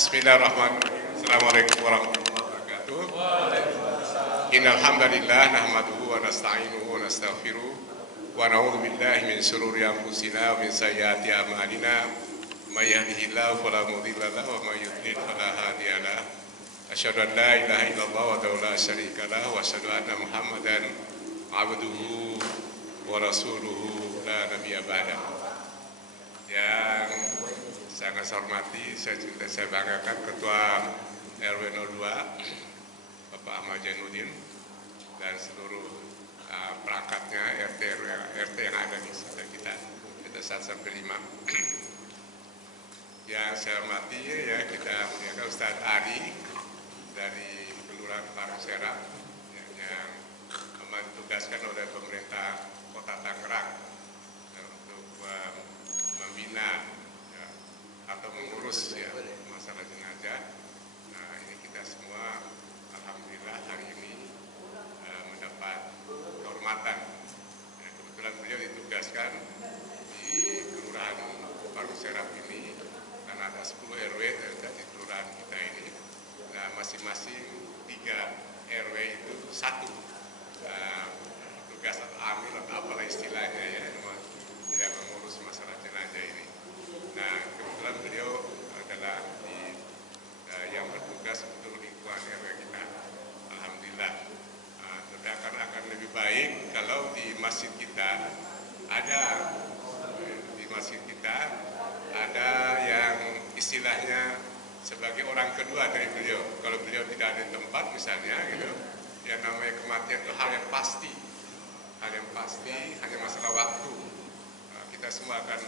Bismillahirrahmanirrahim. Assalamualaikum warahmatullahi wabarakatuh. Innal hamdalillah nahmaduhu wa nasta'inuhu wa nastaghfiruh wa na'udzu billahi min shururi anfusina wa min sayyiati a'malina. May yahdihillahu fala mudilla lahu wa may yudlil fala hadiya lahu. Asyhadu an la ilaha illallah wa la syarika lahu wa asyhadu anna Muhammadan abduhu wa rasuluhu la nabiyya ba'dahu. Yang sangat saya hormati, saya banggakan Ketua RW 02 Bapak Ahmad Jainuddin dan seluruh perangkatnya RT yang ada di sekitar kita 1 sampai 5. Yang saya hormati ya kita punya Ustadz Ari dari Kelurahan Parung Serap yang ditugaskan oleh pemerintah Kota Tangerang untuk membina atau mengurus ya masalah jenazah. Nah ini kita semua alhamdulillah hari ini mendapat kehormatan. Ya, kebetulan beliau ditugaskan di Kelurahan Parung Serap ini karena ada 10 RW di kelurahan kita ini. Nah masing-masing 3 RW itu satu tugas atau amil atau apalah istilahnya ya yang mengurus masalah jenazah ini. Nah kebetulan beliau adalah yang bertugas untuk lingkungan RW kita, alhamdulillah. Tapi akan lebih baik kalau di masjid kita ada yang istilahnya sebagai orang kedua dari beliau. Kalau beliau tidak ada di tempat misalnya, gitu, yang namanya kematian itu hal yang pasti, hanya masalah waktu. Kita semua akan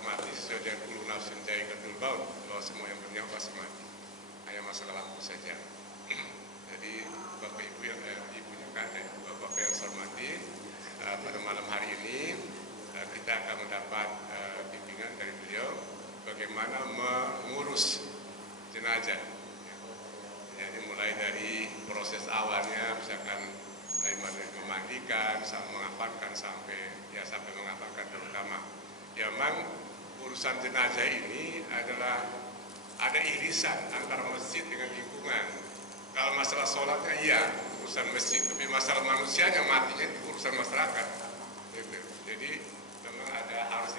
mati sesuai dengan kullu nafsin dha'iqatul maut, bahwa semua yang bernyawa pasti mati, hanya masalah waktu saja. Jadi Bapak Ibu yang ibunya dan Bapak yang saya hormati, pada malam hari ini kita akan mendapat bimbingan dari beliau bagaimana mengurus jenazah. Jadi mulai dari proses awalnya misalkan memandikan, sampai mengafankan sampai mengafankan terutama. Ya memang urusan jenazah ini adalah ada irisan antara masjid dengan lingkungan. Kalau masalah sholatnya iya urusan masjid, tapi masalah manusianya matinya itu urusan masyarakat. Jadi memang harus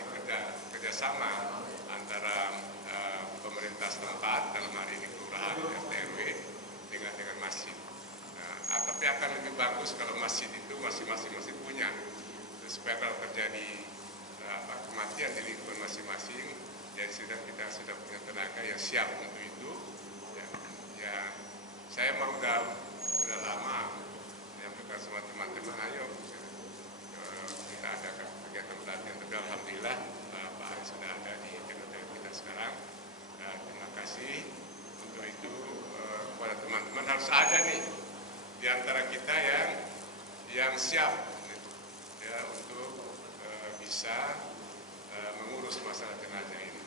kerjasama antara pemerintah setempat dalam hari ini kelurahan RT RW dengan masjid. Tapi akan lebih bagus kalau masjid itu masing-masing punya, supaya kalau terjadi kematian di lingkungan masing-masing, jadi kita sudah punya tenaga yang siap untuk itu. Ya saya mau udah lama menyampaikan semua teman-teman, ayo kita adakan kegiatan pelatihan. Tapi alhamdulillah Pak Ari sudah ada di tengah-tengah kita sekarang. Terima kasih untuk itu. Kepada teman-teman harus ada nih di antara kita yang siap ya untuk bisa mengurus masalah jenazah ini,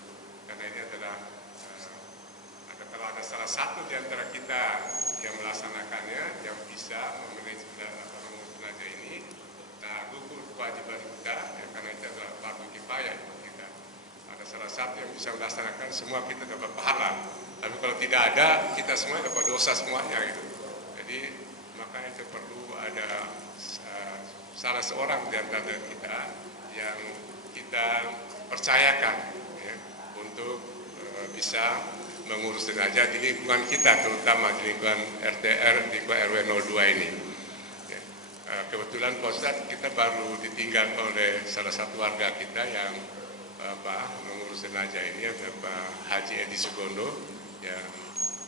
karena ini adalah kalau ada salah satu di antara kita yang melaksanakannya, yang bisa mengurus jenazah ini, nah gugur kewajiban kita ya, karena itu adalah fardu kifayah kita. Ada salah satu yang bisa melaksanakan, semua kita dapat pahala. Tapi kalau tidak ada, kita semua dapat dosa semuanya gitu. Jadi makanya itu perlu ada salah seorang di antara kita yang kita percayakan ya, untuk bisa mengurus jenazah di lingkungan kita, terutama di lingkungan RTR, di lingkungan RW 02 ini. Ya. Kebetulan Pak Ustadz kita baru ditinggal oleh salah satu warga kita yang mengurus jenazah ini, ada Pak Haji Edi Sugondo yang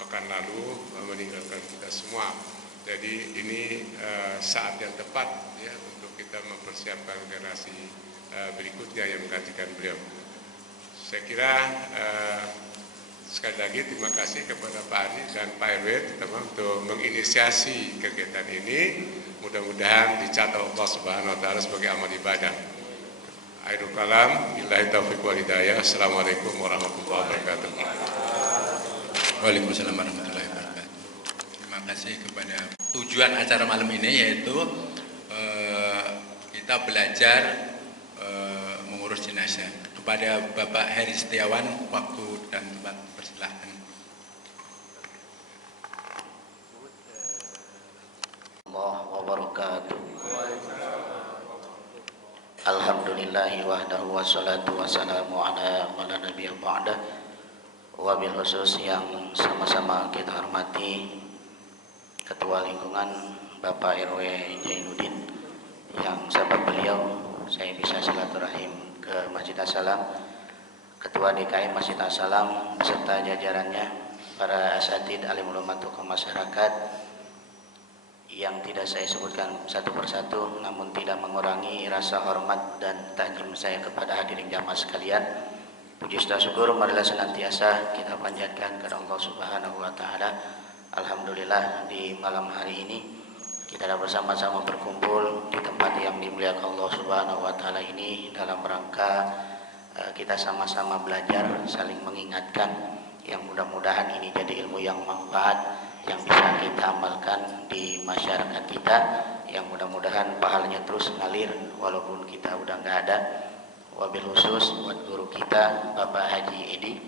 pekan lalu meninggalkan kita semua. Jadi ini saat yang tepat ya untuk kita mempersiapkan generasi berikutnya yang menggantikan beliau. Saya kira sekali lagi terima kasih kepada Pak Ari dan Pak RW terutama untuk menginisiasi kegiatan ini. Mudah-mudahan dicatat Allah Subhanahu wa taala sebagai amal ibadah. Akhirul kalam, billahi taufiq wal hidayah. Assalamualaikum warahmatullahi wabarakatuh. Waalaikumsalam warahmatullahi wabarakatuh. Terima kasih kepada tujuan acara malam ini, yaitu kita belajar mengurus jenazah. kepada Bapak Heri Setiawan, waktu dan tempat persilahkan. Allah wabarakatuh. Alhamdulillahi wahdahu wassalatu wassalamu ala man la nabiyya ba'dah. Wabil khusus yang sama-sama kita hormati Ketua Lingkungan Bapak RW Jainuddin, yang sebab beliau saya bisa silaturahim ke Masjid As-Salam, Ketua DKM Masjid As-Salam beserta jajarannya, para asatid, alim ulama, tokoh masyarakat yang tidak saya sebutkan satu persatu, namun tidak mengurangi rasa hormat dan takjim saya kepada hadirin jamaah sekalian. Puji syukur marilah senantiasa kita panjatkan kepada Allah Subhanahu wa taala. Alhamdulillah di malam hari ini kita dapat bersama-sama berkumpul di tempat yang dimuliakan Allah Subhanahu wa taala ini dalam rangka kita sama-sama belajar, saling mengingatkan, yang mudah-mudahan ini jadi ilmu yang manfaat yang bisa kita amalkan di masyarakat kita, yang mudah-mudahan pahalanya terus ngalir walaupun kita udah nggak ada. Wabil khusus buat guru kita Bapak Haji Edi,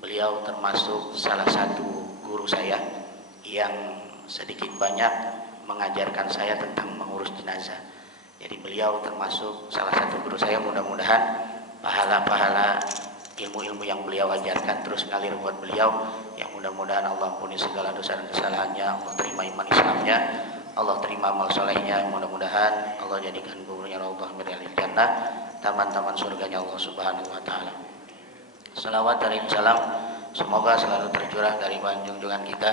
beliau termasuk salah satu guru saya yang sedikit banyak mengajarkan saya tentang mengurus jenazah. Jadi beliau termasuk salah satu guru saya, mudah-mudahan pahala-pahala ilmu-ilmu yang beliau ajarkan terus ngalir buat beliau, yang mudah-mudahan Allah ampuni segala dosa dan kesalahannya, Allah terima iman Islamnya, Allah terima amal solehnya, mudah-mudahan Allah jadikan kuburnya raudhah min riyadil jannah, taman-taman surganya Allah Subhanahu wa taala. Salawat dan salam semoga selalu tercurah dari junjungan kita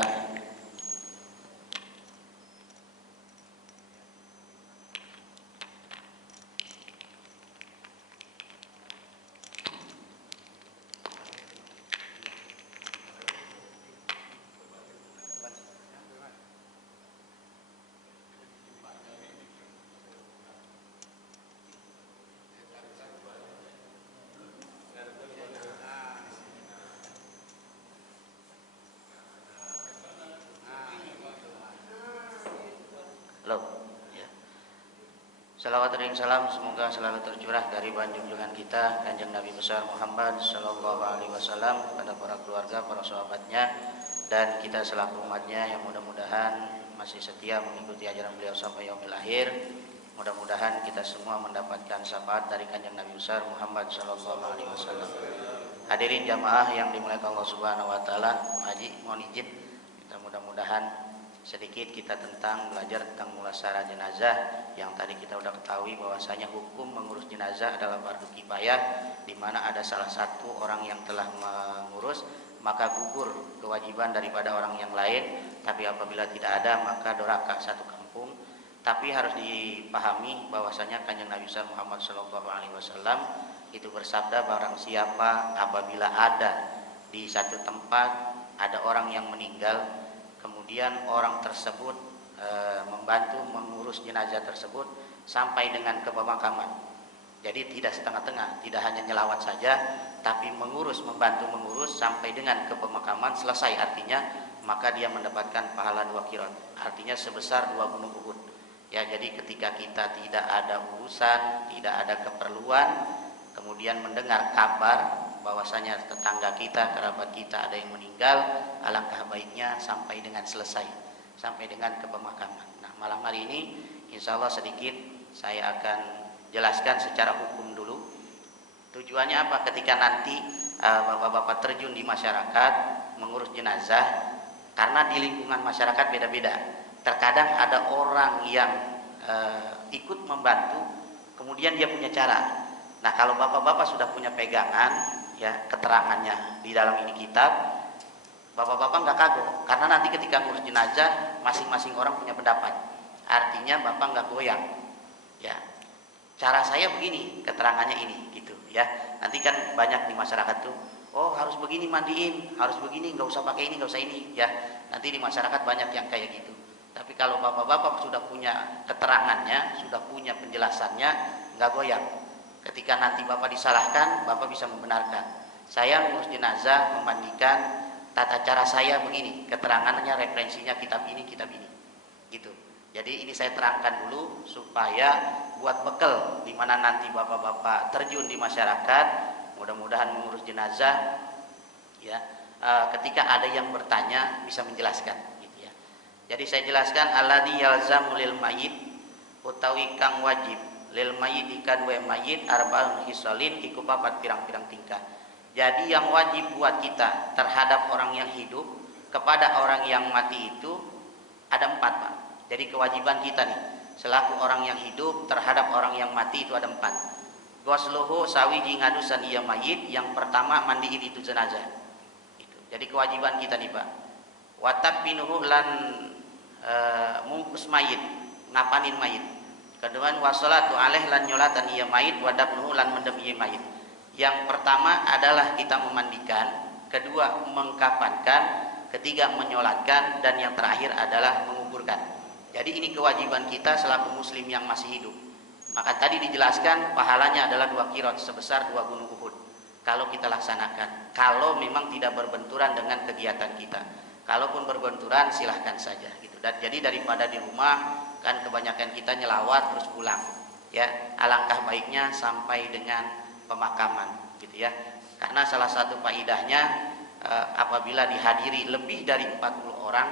Salawat dan salam semoga selalu tercurah dari junjungan kita Kanjeng Nabi besar Muhammad sallallahu alaihi wasallam kepada para keluarga, para sahabatnya, dan kita selaku umatnya yang mudah-mudahan masih setia mengikuti ajaran beliau sampai yaumil akhir. Mudah-mudahan kita semua mendapatkan syafaat dari Kanjeng Nabi besar Muhammad sallallahu alaihi wasallam. Hadirin jamaah yang dimuliakan Allah Subhanahu wa taala, Haji mohon izin kita mudah-mudahan sedikit kita belajar tentang mulasarah jenazah, yang tadi kita udah ketahui bahwasanya hukum mengurus jenazah adalah fardu kifayah, di mana ada salah satu orang yang telah mengurus maka gugur kewajiban daripada orang yang lain. Tapi apabila tidak ada maka doraka satu kampung. Tapi harus dipahami bahwasanya Kanjeng Nabi Muhammad SAW itu bersabda, barang siapa apabila ada di satu tempat ada orang yang meninggal, kemudian orang tersebut membantu mengurus jenazah tersebut sampai dengan ke pemakaman. Jadi tidak setengah-tengah, tidak hanya nyelawat saja, tapi membantu mengurus sampai dengan ke pemakaman selesai, artinya maka dia mendapatkan pahala 2 qirat, artinya sebesar 2 gunung Uhud. Ya, jadi ketika kita tidak ada urusan, tidak ada keperluan, kemudian mendengar kabar bahwasanya tetangga kita, kerabat kita ada yang meninggal, alangkah baiknya sampai dengan selesai, sampai dengan ke pemakaman. Nah, malam hari ini insya Allah sedikit saya akan jelaskan secara hukum dulu. Tujuannya apa? Ketika nanti bapak-bapak terjun di masyarakat mengurus jenazah, karena di lingkungan masyarakat beda-beda. Terkadang ada orang yang ikut membantu, kemudian dia punya cara. Nah, kalau bapak-bapak sudah punya pegangan, ya keterangannya di dalam ini kitab, bapak-bapak nggak kagok, karena nanti ketika ngurus jenazah masing-masing orang punya pendapat, artinya bapak nggak goyang. Ya, cara saya begini, keterangannya ini, gitu ya. Nanti kan banyak di masyarakat tuh, oh harus begini mandiin, harus begini, nggak usah pakai ini, nggak usah ini, ya. Nanti di masyarakat banyak yang kayak gitu. Tapi kalau bapak-bapak sudah punya keterangannya, sudah punya penjelasannya, nggak goyang. Ketika nanti bapak disalahkan, bapak bisa membenarkan. Saya ngurus jenazah, memandikan, tata cara saya begini, keterangannya, referensinya kitab ini, gitu. Jadi ini saya terangkan dulu supaya buat bekal di mana nanti bapak-bapak terjun di masyarakat, mudah-mudahan mengurus jenazah ya, ketika ada yang bertanya bisa menjelaskan gitu ya. Jadi saya jelaskan alladzi yalzamu lil mayyit utawi kang wajib lil mayyit kadue mayyit arbaun hisalin iku papat pirang-pirang tingkah. Jadi yang wajib buat kita terhadap orang yang hidup kepada orang yang mati itu ada 4, Pak. Jadi kewajiban kita nih selaku orang yang hidup terhadap orang yang mati itu ada 4. Ghusluhu sawiji ngadusan iya mayit, yang pertama mandiin itu jenazah. Itu. Jadi kewajiban kita nih, Pak. Watapinuhu lan mungkus mayit, ngapanin mayit. Kedua wassalatu alaih lan nyolatan iya mayit, wadabnuhu lan mendem iya mayit. Yang pertama adalah kita memandikan, kedua mengkafankan, ketiga menyolatkan, dan yang terakhir adalah menguburkan. Jadi ini kewajiban kita selaku muslim yang masih hidup. Maka tadi dijelaskan pahalanya adalah 2 qirot sebesar 2 gunung Uhud. Kalau kita laksanakan, kalau memang tidak berbenturan dengan kegiatan kita. Kalaupun berbenturan silahkan saja gitu. Dan jadi daripada di rumah kan kebanyakan kita nyelawat terus pulang. Ya, alangkah baiknya sampai dengan pemakaman gitu ya. Karena salah satu faedahnya apabila dihadiri lebih dari 40 orang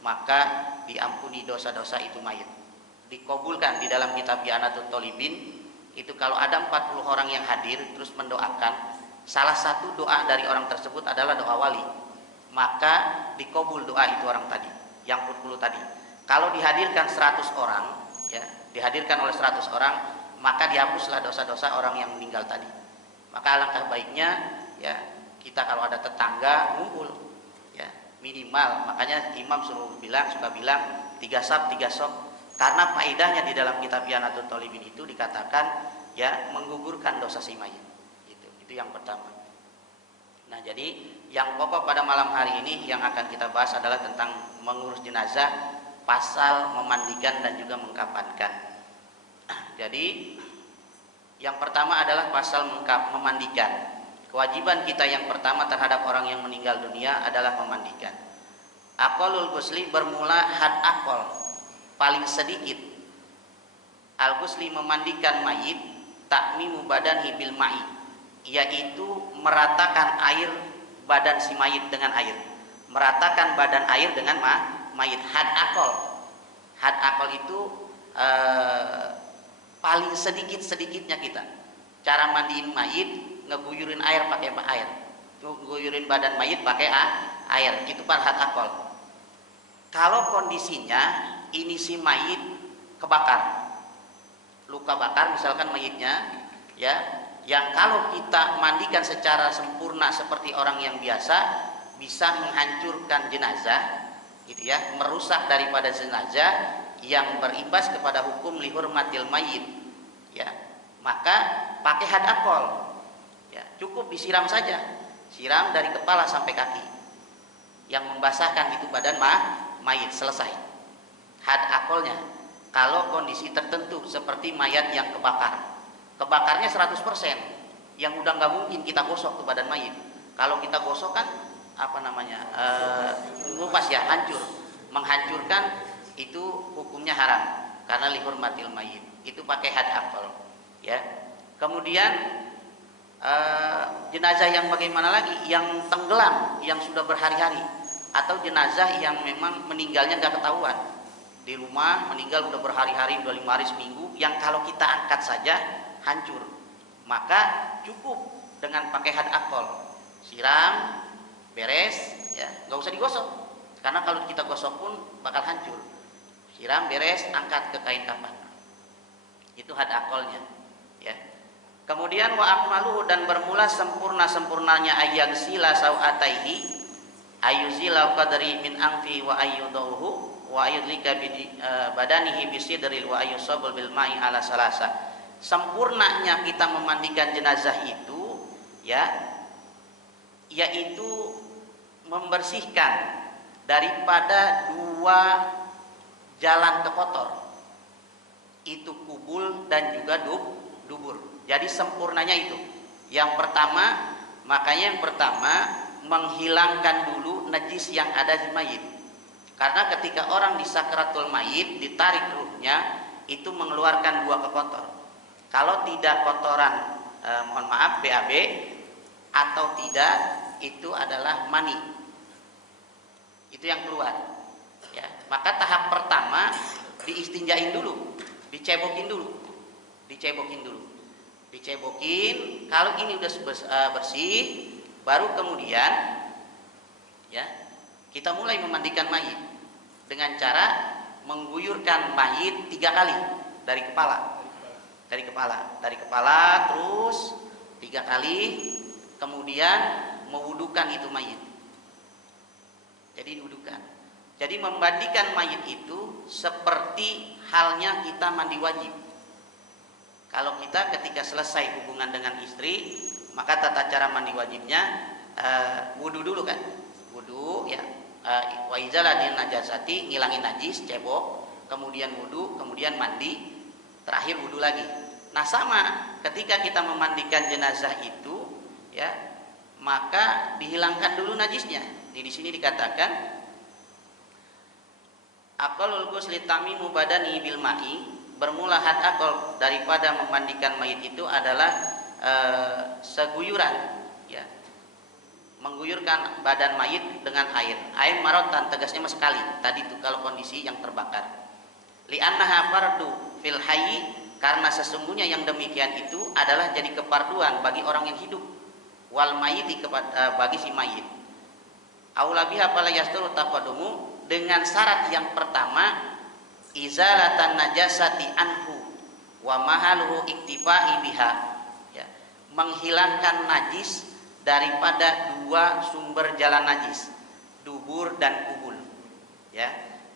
maka diampuni dosa-dosa itu mayit. Dikabulkan di dalam kitab I'anatul Thalibin itu kalau ada 40 orang yang hadir terus mendoakan, salah satu doa dari orang tersebut adalah doa wali, maka dikabul doa itu orang tadi yang 40 tadi. Kalau dihadirkan 100 orang ya, dihadirkan oleh 100 orang maka dihapuslah dosa-dosa orang yang meninggal tadi. Maka alangkah baiknya ya kita kalau ada tetangga ngumpul ya minimal, makanya imam suka bilang 3 saf 3 sok, karena faedahnya di dalam kitab I'anatul Thalibin itu dikatakan ya menggugurkan dosa si mayit. Itu yang pertama. Nah, jadi yang pokok pada malam hari ini yang akan kita bahas adalah tentang mengurus jenazah, pasal memandikan dan juga mengkafankan. Jadi yang pertama adalah pasal memandikan. Kewajiban kita yang pertama terhadap orang yang meninggal dunia adalah memandikan. Aqallul ghusli bermula had aqall, paling sedikit. Al-ghusli memandikan mayit, takmimu badanhi bil ma'i, yaitu meratakan air badan si mayit dengan air. Meratakan badan air dengan mayit. Had aqall. Had aqall itu paling sedikit-sedikitnya kita. Cara mandiin mayit, ngeguyurin air pakai air. Ngeguyurin badan mayit pakai air. Itu had aqall. Kalau kondisinya ini si mayit kebakar, luka bakar misalkan mayitnya ya, yang kalau kita mandikan secara sempurna seperti orang yang biasa bisa menghancurkan jenazah gitu ya, merusak daripada jenazah yang berimbas kepada hukum lihurmatil mayit ya, maka pakai had aqall ya, cukup disiram saja, siram dari kepala sampai kaki, yang membasahkan itu badan mayit, selesai had aqallnya. Kalau kondisi tertentu seperti mayat yang kebakarnya 100%, yang udah nggak mungkin kita gosok ke badan mayit. Kalau kita gosok kan ngupas ya, hancur, menghancurkan, itu hukumnya haram karena lihurmatil mayit. Itu pakai had aqall ya. Kemudian jenazah yang bagaimana lagi? Yang tenggelam, yang sudah berhari-hari, atau jenazah yang memang meninggalnya nggak ketahuan, di rumah meninggal udah berhari-hari, udah 5 hari seminggu, yang kalau kita angkat saja hancur, maka cukup dengan pakai had aqall, siram, beres ya, nggak usah digosok, karena kalau kita gosok pun bakal hancur. Siram, beres, angkat ke kain kafan. Itu had aqallnya ya. Kemudian wa akmaluhu, dan bermula sempurnanya ayagsila sawataihi, ayuzila qadri min anfi wa ayyudahu wa ayyudlika badanihi bisidril wa ayyusabul bil ma'i ala salasa. Sempurnanya kita memandikan jenazah itu ya, yaitu membersihkan daripada 2 jalan kotor, itu kubul dan juga dubur. Jadi sempurnanya itu yang pertama, makanya yang pertama menghilangkan dulu najis yang ada di mayit, karena ketika orang di sakratul mayit ditarik ruhnya itu mengeluarkan 2 kekotor. Kalau tidak kotoran mohon maaf BAB atau tidak itu adalah mani. Itu yang keluar. Ya, maka tahap pertama diistinjain dulu, dicebokin dulu. Dicebokin, kalau ini udah bersih, baru kemudian ya kita mulai memandikan mayit dengan cara mengguyurkan mayit 3 kali dari kepala terus 3 kali, kemudian mewudukan itu mayit. Jadi diwudukan. Jadi memandikan mayit itu seperti halnya kita mandi wajib. Kalau kita ketika selesai hubungan dengan istri, maka tata cara mandi wajibnya wudu dulu kan, wudu ya, wa izalatin najasati, ngilangin najis, cebok, kemudian wudu, kemudian mandi, terakhir wudu lagi. Nah sama ketika kita memandikan jenazah itu ya, maka dihilangkan dulu najisnya. Di sini dikatakan aqallul ghusli tamimu badani bil ma'i, bermula had akol daripada memandikan mayit itu adalah seguyuran ya, mengguyurkan badan mayit dengan air marotan, tegasnya mas sekali tadi itu kalau kondisi yang terbakar. Li'annaha fardu fil hayyi, karena sesungguhnya yang demikian itu adalah jadi keparduan bagi orang yang hidup, wal mayyiti, bagi si mayit. Aula biha fala yasturu taqaddumu, dengan syarat yang pertama izalatan najasati anhu wa mahaluhu iktifai biha ya, menghilangkan najis daripada 2 sumber jalan najis, dubur dan kubul ya.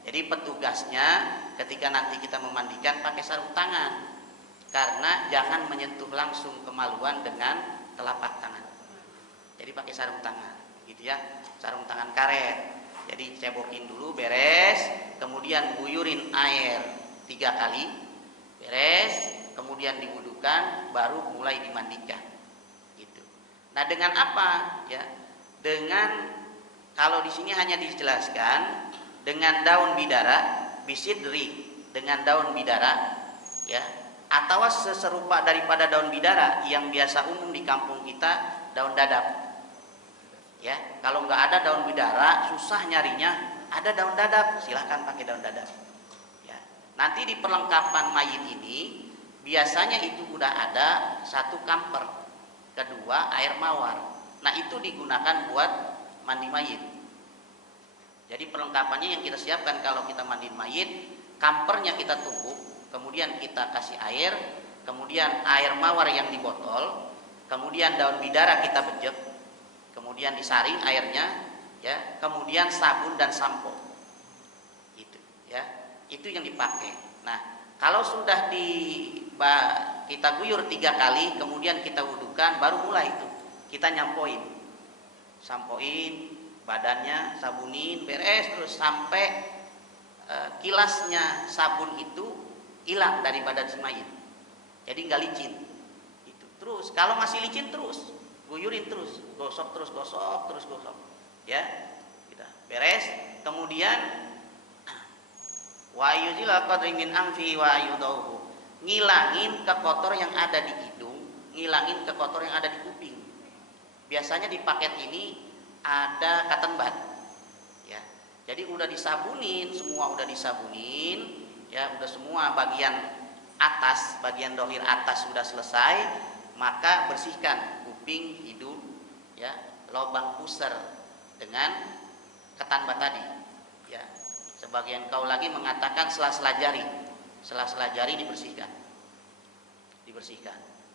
Jadi petugasnya ketika nanti kita memandikan pakai sarung tangan, karena jangan menyentuh langsung kemaluan dengan telapak tangan. Jadi pakai sarung tangan gitu ya, sarung tangan karet. Jadi cebokin dulu beres, kemudian guyurin air 3 kali, beres, kemudian diwudukan, baru mulai dimandikan. Gitu. Nah dengan apa? Ya, dengan kalau di sini hanya dijelaskan dengan daun bidara, bisidri, dengan daun bidara, ya, atau seserupa daripada daun bidara yang biasa umum di kampung kita, daun dadap. Ya, kalau nggak ada daun bidara susah nyarinya, ada daun dadap, silahkan pakai daun dadap. Ya, nanti di perlengkapan mayit ini biasanya itu udah ada 1 kamper, 2 air mawar. Nah itu digunakan buat mandi mayit. Jadi perlengkapannya yang kita siapkan kalau kita mandi mayit, kampernya kita tumbuk, kemudian kita kasih air, kemudian air mawar yang di botol, kemudian daun bidara kita bejek, kemudian disaring airnya ya, kemudian sabun dan sampo. Itu ya, itu yang dipakai. Nah kalau sudah kita guyur 3 kali, kemudian kita wudukan, baru mulai itu kita sampoin badannya, sabunin, beres terus sampai kilasnya sabun itu hilang dari badan si mayit, jadi nggak licin itu. Terus kalau masih licin terus guyurin terus, gosok ya, kita beres. Kemudian wa yuzila qadri min anfi wa yudahu, ngilangin kekotor yang ada di hidung, ngilangin kekotor yang ada di kuping. Biasanya di paket ini ada cotton bud ya, jadi udah disabunin, semua udah disabunin ya, udah semua bagian atas, bagian dohir atas sudah selesai, maka bersihkan kuping, hidung ya, lubang pusar dengan ketan bud tadi ya. Sebagian kau lagi mengatakan sela-sela jari dibersihkan,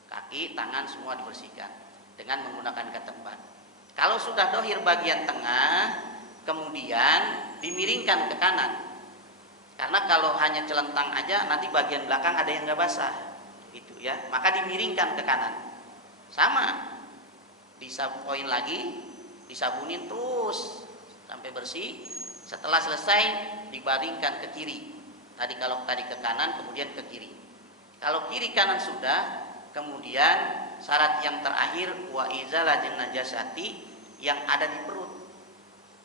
kaki, tangan semua dibersihkan dengan menggunakan ketan bud. Kalau sudah dohir bagian tengah, kemudian dimiringkan ke kanan, karena kalau hanya celentang aja nanti bagian belakang ada yang nggak basah gitu ya, maka dimiringkan ke kanan. Sama, disabunin lagi, disabunin terus sampai bersih. Setelah selesai dibaringkan ke kiri. Kalau tadi ke kanan, kemudian ke kiri. Kalau kiri kanan sudah, kemudian syarat yang terakhir wa izala najasati, yang ada di perut,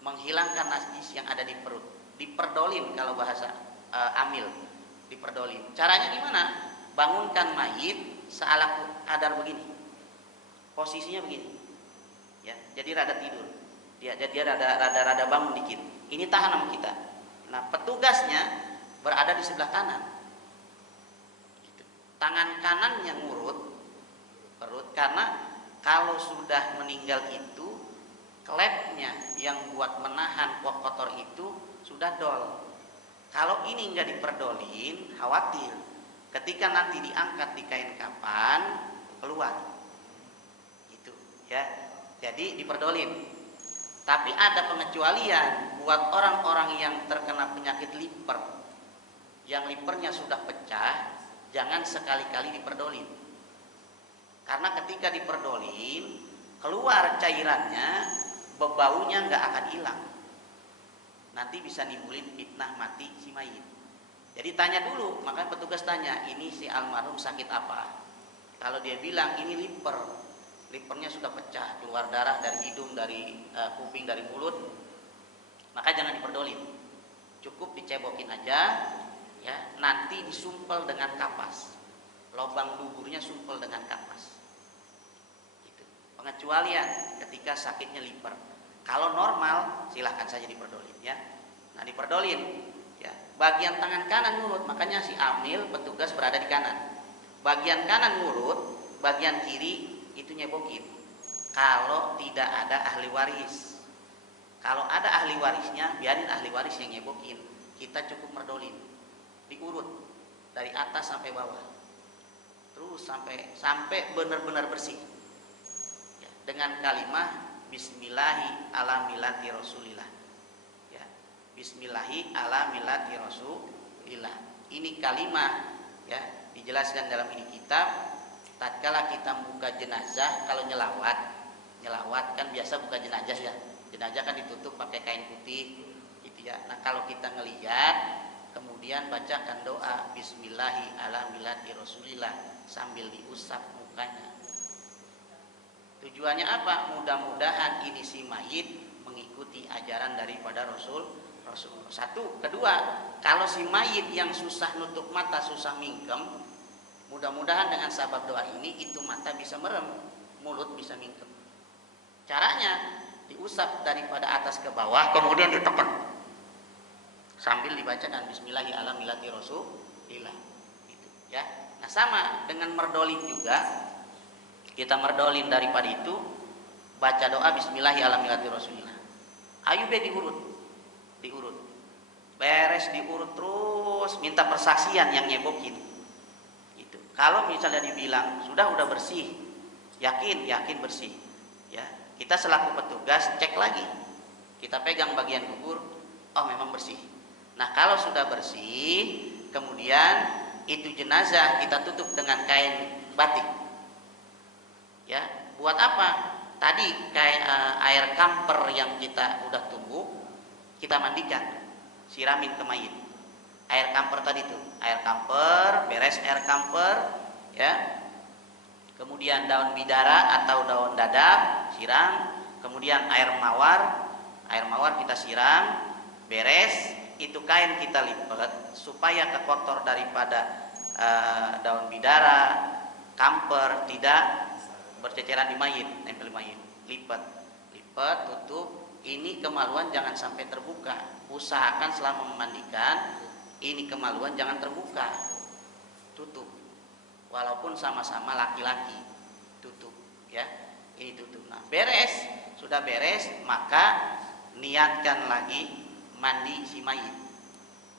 menghilangkan najis yang ada di perut, diperdolin kalau bahasa amil, diperdolin. Caranya gimana? Bangunkan mayit seala kadar begini, posisinya begini ya. Jadi rada tidur, dia rada bangun dikit. Ini tahan sama kita. Nah, petugasnya berada di sebelah kanan. Gitu. Tangan kanan yang ngurut perut, karena kalau sudah meninggal itu klepnya yang buat menahan kotor itu sudah dol. Kalau ini nggak diperdolin, khawatir ketika nanti diangkat di kain kafan keluar, gitu ya. Jadi diperdolin. Tapi ada pengecualian buat orang-orang yang terkena penyakit liver, yang livernya sudah pecah, jangan sekali-kali diperdolin. Karena ketika diperdolin, keluar cairannya, bebaunya nggak akan hilang. Nanti bisa nimbulin fitnah mati si mayit. Jadi tanya dulu, makanya petugas tanya, ini si almarhum sakit apa? Kalau dia bilang ini livernya sudah pecah, keluar darah dari hidung, dari kuping, dari mulut, maka jangan diperdolin. Cukup dicebokin aja, ya. Nanti disumpel dengan kapas, lubang duburnya sumpel dengan kapas. Gitu. Pengecualian ketika sakitnya liver. Kalau normal silahkan saja diperdolin, ya. Nah, diperdolin, ya. Bagian tangan kanan ngurut, makanya si amil petugas berada di kanan. Bagian kanan ngurut, bagian kiri itu nyebokin. Kalau tidak ada ahli waris, kalau ada ahli warisnya, biarin ahli waris yang nyebokin. Kita cukup merdolin, diurut dari atas sampai bawah, terus sampai benar-benar bersih, ya, dengan kalimah Bismillahi ala millati Rasulillah, ya. Bismillahi ala millati Rasulillah. Ini kalimah, ya, dijelaskan dalam ini kitab. Tatkala kita buka jenazah, kalau nyelawat kan biasa buka jenazah, ya. Jenazah kan ditutup pakai kain putih, gitu ya. Nah, kalau kita ngelihat, kemudian bacakan doa Bismillahi ala millati Rasulillah sambil diusap mukanya. Tujuannya apa? Mudah-mudahan ini si mayit mengikuti ajaran daripada Rasul. Satu, kedua, kalau si mayit yang susah nutup mata, susah mingkem, mudah-mudahan dengan sabab doa ini itu mata bisa merem, mulut bisa mingkem. Caranya diusap daripada atas ke bawah, kemudian ditekan sambil dibacakan Bismillahi ala millati Rasulillah, gitu, ya. Nah, sama dengan merdolin juga. Kita merdolin daripada itu, baca doa Bismillahi ala millati Rasulillah. Ayo be diurut. Beres diurut terus, minta persaksian yang nyebokin. Gitu. Kalau misalnya dibilang sudah bersih, yakin bersih, ya. Kita selaku petugas cek lagi. Kita pegang bagian kubur, oh memang bersih. Nah, kalau sudah bersih, kemudian itu jenazah kita tutup dengan kain batik. Ya, buat apa? Tadi kayak air kamper yang kita udah tumbuk, kita mandikan, siramin ke mayit. Air kamper tadi tuh, air kamper, beres air kamper, ya. Kemudian daun bidara atau daun dadap siram, kemudian air mawar kita siram, beres, itu kain kita lipat supaya kekotor daripada daun bidara, kamper tidak berceceran di mayit, nempel mayit. Lipat, tutup. Ini kemaluan jangan sampai terbuka. Usahakan selama memandikan, ini kemaluan jangan terbuka. Tutup. Walaupun sama-sama laki-laki, tutup, ya. Ini tutup. Nah, beres, sudah beres, maka niatkan lagi mandi si mayit.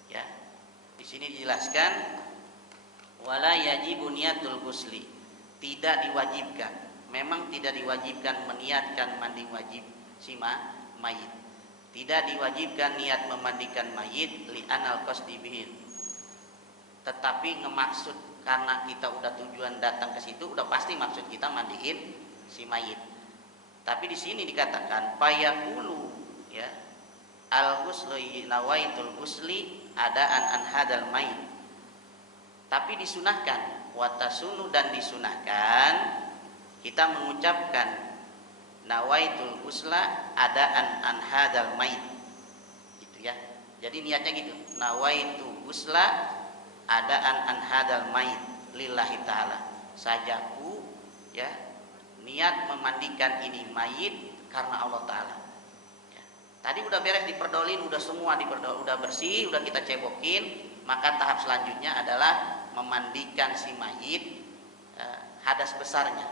Ya. Di sini dijelaskan wala yajibu niyatul ghusli. Tidak diwajibkan. Memang tidak diwajibkan meniatkan mandi wajib si mayit. Tidak diwajibkan niat memandikan mayit li'anal qasdi bihi. Tetapi ngemaksud karena kita udah tujuan datang ke situ, udah pasti maksud kita mandiin si mayit. Tapi di sini dikatakan payaqulu, ya, al-ghuslu nawaitul ghusli adaan an hadal mayit. Tapi disunahkan, watasunu, dan disunahkan kita mengucapkan nawaitul ghusla adaan an hadal mayit, gitu, ya. Jadi niatnya gitu, nawaitu ghusla adaan an hadal mayit lillahi ta'ala, sajaku, ya, niat memandikan ini mayit karena Allah Ta'ala. Ya. Tadi udah beres diperdolin, udah semua udah bersih, udah kita cebokin, maka tahap selanjutnya adalah memandikan si mayit hadas besarnya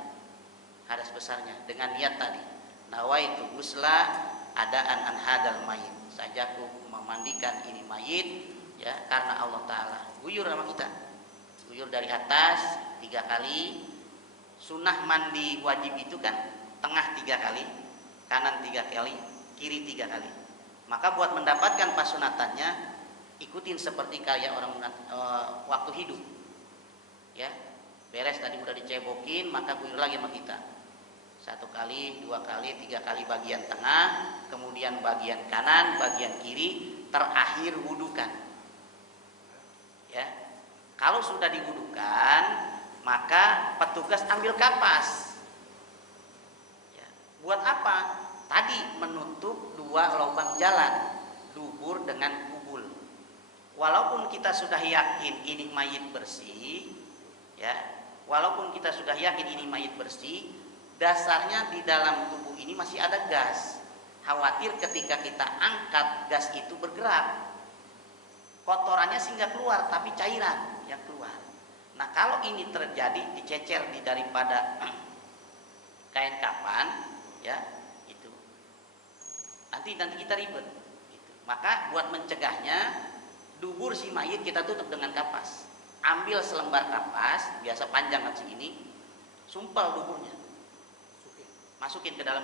dengan niat tadi, nawaitu gusla adaan an hadal mayit, sajaku memandikan ini mayit ya karena Allah Ta'ala. Guyur sama kita, guyur dari atas 3 kali. Sunnah mandi wajib itu kan tengah 3 kali, kanan 3 kali, kiri 3 kali. Maka buat mendapatkan pasunatannya ikutin seperti kayak orang waktu hidup ya. Beres tadi udah dicebokin, maka guyur lagi sama kita 1 kali, 2 kali, 3 kali bagian tengah, kemudian bagian kanan, bagian kiri, terakhir wudukan ya. Kalau sudah diwudukan, maka petugas ambil kapas ya. Buat apa? Tadi menutup 2 lubang jalan, dubur dengan kubul. Walaupun kita sudah yakin ini mayit bersih ya, walaupun kita sudah yakin ini mayit bersih, dasarnya di dalam tubuh ini masih ada gas. Khawatir ketika kita angkat gas itu bergerak, kotorannya sih nggak keluar, tapi cairan yang keluar. Nah kalau ini terjadi, dicecer di daripada kain kapan ya, itu nanti kita ribet gitu. Maka buat mencegahnya, dubur si mayit kita tutup dengan kapas. Ambil selembar kapas biasa panjang segini, sumpel duburnya, masukin ke dalam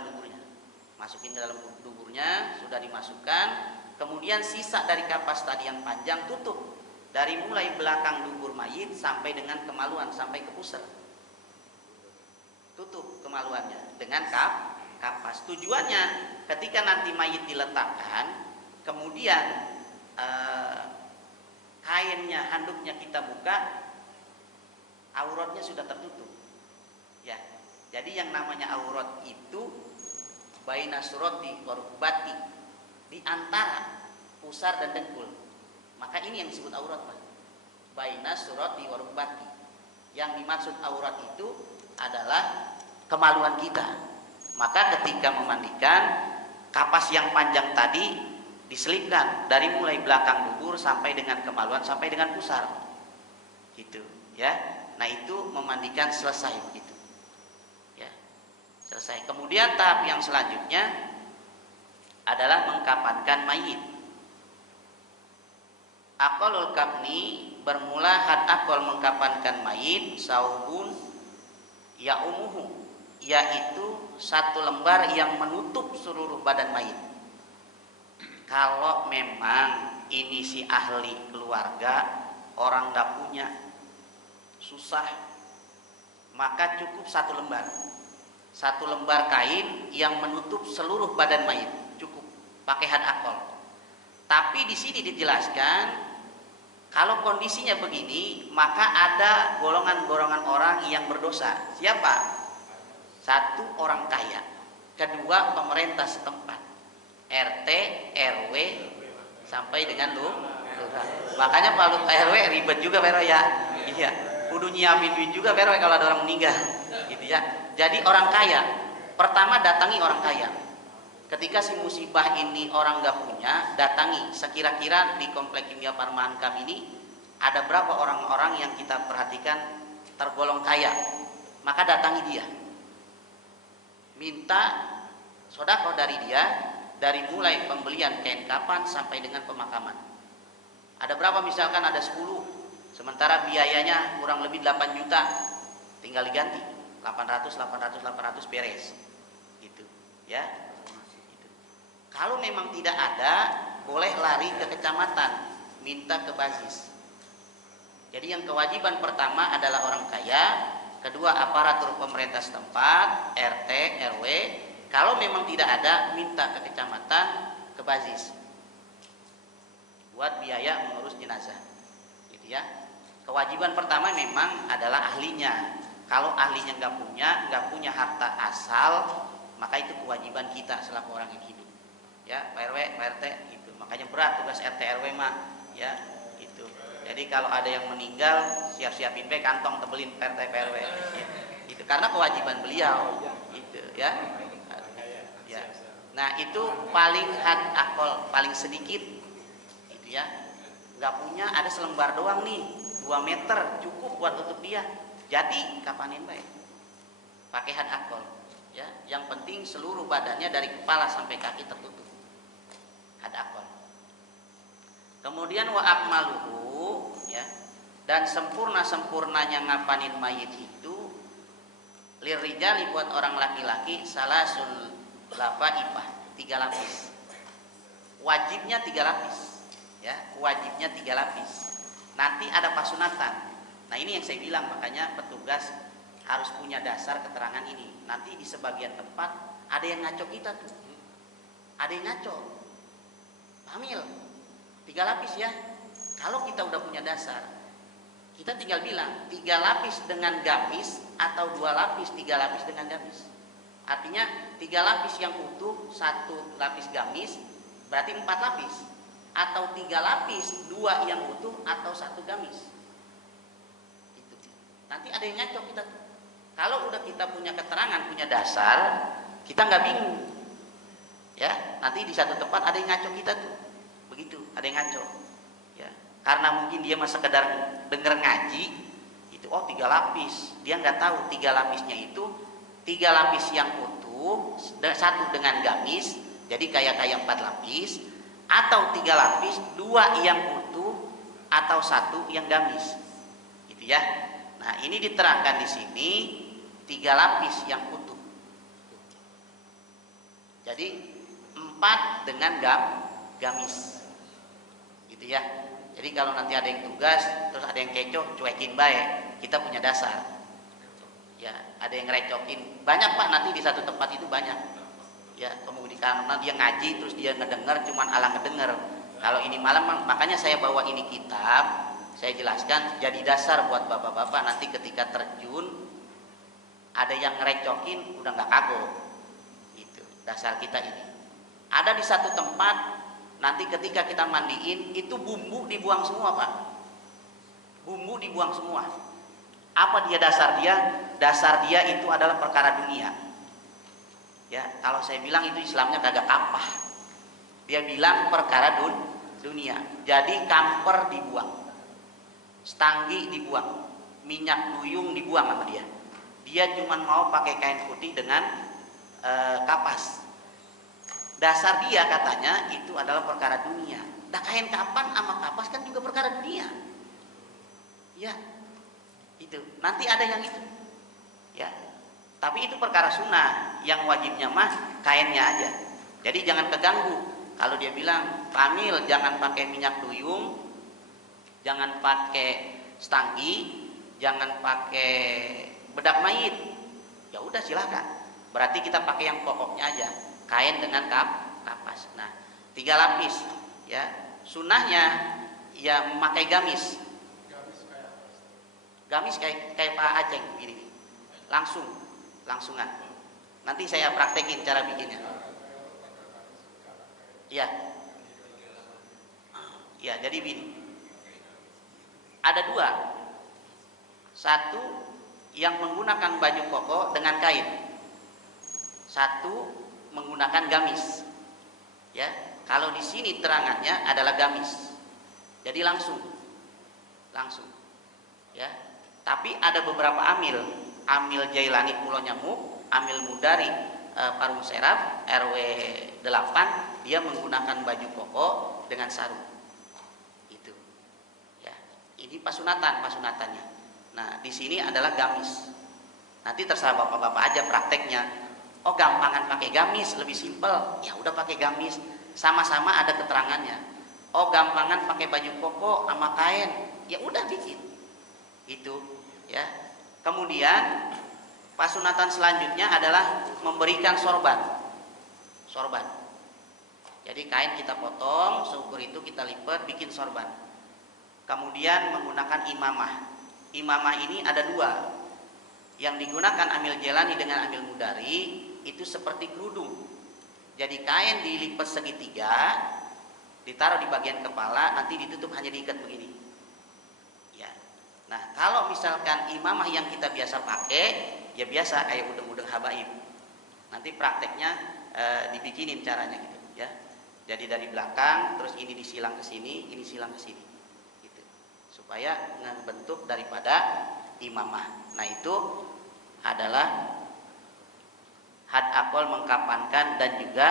duburnya, sudah dimasukkan. Kemudian sisa dari kapas tadi yang panjang tutup dari mulai belakang dubur mayit sampai dengan kemaluan, sampai ke pusar. Tutup kemaluannya dengan kapas. Tujuannya ketika nanti mayit diletakkan, kemudian kainnya, handuknya kita buka, auratnya sudah tertutup. Ya. Jadi yang namanya aurat itu baina surati wa rukbati, di antara pusar dan dengkul. Maka ini yang disebut aurat, Pak. Baina surati wa rukbati. Yang dimaksud aurat itu adalah kemaluan kita. Maka ketika memandikan, kapas yang panjang tadi diselipkan dari mulai belakang dubur sampai dengan kemaluan, sampai dengan pusar. Gitu, ya. Nah, itu memandikan selesai begitu. Ya. Selesai. Kemudian tahap yang selanjutnya adalah mengkafankan mayit. Aqalul kafni, bermula had aqal mengkafankan mayit, saubun ya umuhu, yaitu 1 lembar yang menutup seluruh badan mayit. Kalau memang ini si ahli keluarga, orang gak punya, susah, maka cukup 1 lembar. 1 lembar kain yang menutup seluruh badan mayit, cukup pakai had aqal. Tapi di sini dijelaskan, kalau kondisinya begini, maka ada golongan-golongan orang yang berdosa. Siapa? 1, orang kaya. 2, pemerintah setempat, RT, RW, sampai dengan lurah. Makanya Pak RW ribet juga Pak RW ya. Iya, kudu nyiapin duit juga Pak RW kalau ada orang meninggal. Gitu ya. Jadi orang kaya, pertama datangi orang kaya. Ketika si musibah ini orang nggak punya, datangi. Sekira-kira di komplek Kimia Perumahan kami ini ada berapa orang-orang yang kita perhatikan tergolong kaya, maka datangi dia, minta sedekah dari dia, dari mulai pembelian kain kafan sampai dengan pemakaman. Ada berapa? Misalkan ada 10, sementara biayanya kurang lebih 8 juta, tinggal diganti 800 beres, gitu ya. Kalau memang tidak ada, boleh lari ke kecamatan, minta ke basis. Jadi yang kewajiban pertama adalah orang kaya, kedua aparatur pemerintah setempat, RT, RW. Kalau memang tidak ada, minta ke kecamatan, ke basis, buat biaya mengurus jenazah. Gitu ya. Kewajiban pertama memang adalah ahlinya. Kalau ahlinya nggak punya harta asal, maka itu kewajiban kita selaku orang yang hidup. Ya, Pak RW, Pak RT gitu. Makanya berat tugas RT RW mah, ya, gitu. Jadi kalau ada yang meninggal, siap-siapin kantong tebelin Pak RT Pak RW. Gitu. Karena kewajiban beliau, gitu ya. Ya. Nah itu paling had akol, paling sedikit, gitu ya. Nggak punya, ada selembar doang nih, 2 meter cukup buat tutup dia. Jadi kapanin baik, pakai had akol. Ya, yang penting seluruh badannya dari kepala sampai kaki tertutup. Had akol. Kemudian wa akmaluhu, ya, dan sempurnanya ngapanin mayit itu lirijali buat orang laki-laki salasul lafaifah, 3 lapis. Wajibnya 3 lapis, ya, wajibnya 3 lapis. Nanti ada pasunatan. Nah ini yang saya bilang, makanya petugas harus punya dasar keterangan ini. Nanti di sebagian tempat ada yang ngaco kita tuh, ada yang ngaco. Hamil 3 lapis ya. Kalau kita udah punya dasar, kita tinggal bilang 3 lapis dengan gamis atau 2 lapis 3 lapis dengan gamis. Artinya 3 lapis yang utuh, 1 lapis gamis, berarti 4 lapis. Atau 3 lapis, 2 yang utuh atau 1 gamis. Itu. Nanti ada yang ngaco kita tuh. Kalau udah kita punya keterangan, punya dasar, kita nggak bingung. Ya, nanti di satu tempat ada yang ngaco kita tuh. Begitu, ada yang ngaco. Ya, karena mungkin dia masa sekedar denger ngaji, itu 3 lapis. Dia nggak tahu 3 lapisnya itu 3 lapis yang utuh, 1 dengan gamis, jadi kayak 4 lapis, atau 3 lapis, 2 yang utuh atau 1 yang gamis. Gitu ya. Nah, ini diterangkan di sini 3 lapis yang utuh. Jadi 4 dengan gamis. Gitu ya. Jadi kalau nanti ada yang tugas terus ada yang kecoh, cuekin baik. Kita punya dasar. Ya, ada yang ngerecokin. Banyak Pak, nanti di satu tempat itu banyak. Ya, kemudian karena dia ngaji terus dia ngedenger cuman ala ngedenger. Kalau ini malam makanya saya bawa ini kitab, saya jelaskan jadi dasar buat bapak-bapak nanti ketika terjun ada yang ngerecokin udah nggak kagok. Itu dasar kita ini. Ada di satu tempat nanti ketika kita mandiin itu bumbu dibuang semua Pak. Bumbu dibuang semua. Apa dia dasar dia? Dasar dia itu adalah perkara dunia. Ya, kalau saya bilang itu Islamnya kagak kapah. Dia bilang perkara dunia. Jadi kamper dibuang, stanggi dibuang, minyak duyung dibuang sama dia. Dia cuma mau pakai kain putih dengan kapas. Dasar dia katanya itu adalah perkara dunia. Nah kain kapan sama kapas kan juga perkara dunia. Ya, itu nanti ada yang itu. Ya, tapi itu perkara sunnah. Yang wajibnya mah kainnya aja. Jadi jangan keganggu. Kalau dia bilang Kamil jangan pakai minyak duyung, jangan pakai stanggi, jangan pakai bedak mayit, ya udah silakan. Berarti kita pakai yang pokoknya aja, kain dengan kapas. Nah 3 lapis. Ya, sunnahnya ya memakai gamis. Gamis kayak Pak Aceng begini, langsungan. Nanti saya praktekin cara bikinnya. Ya, ya jadi begini. Ada 2. 1 yang menggunakan baju koko dengan kain. 1 menggunakan gamis. Ya, kalau di sini terangannya adalah gamis. Jadi langsung. Ya. Tapi ada beberapa amil Jailani Pulau Nyamuk, amil Mudari Parung Serap RW 8, dia menggunakan baju koko dengan sarung. Itu. Ya. Ini pasunatannya. Nah, di sini adalah gamis. Nanti terserah bapak-bapak aja prakteknya. Oh, gampangan pakai gamis lebih simpel. Ya udah pakai gamis. Sama-sama ada keterangannya. Oh, gampangan pakai baju koko sama kain. Ya udah bikin. Itu, ya. Kemudian pasunatan selanjutnya adalah memberikan sorban. Jadi kain kita potong, seukur itu kita lipat, bikin sorban. Kemudian menggunakan imamah. Imamah ini ada 2. Yang digunakan amil Jailani dengan amil Mudari itu seperti kerudung. Jadi kain dilipat segitiga, ditaruh di bagian kepala, nanti ditutup hanya diikat begini. Ya. Nah, kalau misalkan imamah yang kita biasa pakai, ya biasa kayak udeng-udeng habaib. Nanti prakteknya dibikinin caranya gitu ya. Jadi dari belakang terus ini disilang ke sini, ini silang ke sini gitu. Supaya ngebentuk daripada imamah. Nah, itu adalah had akol mengkapankan dan juga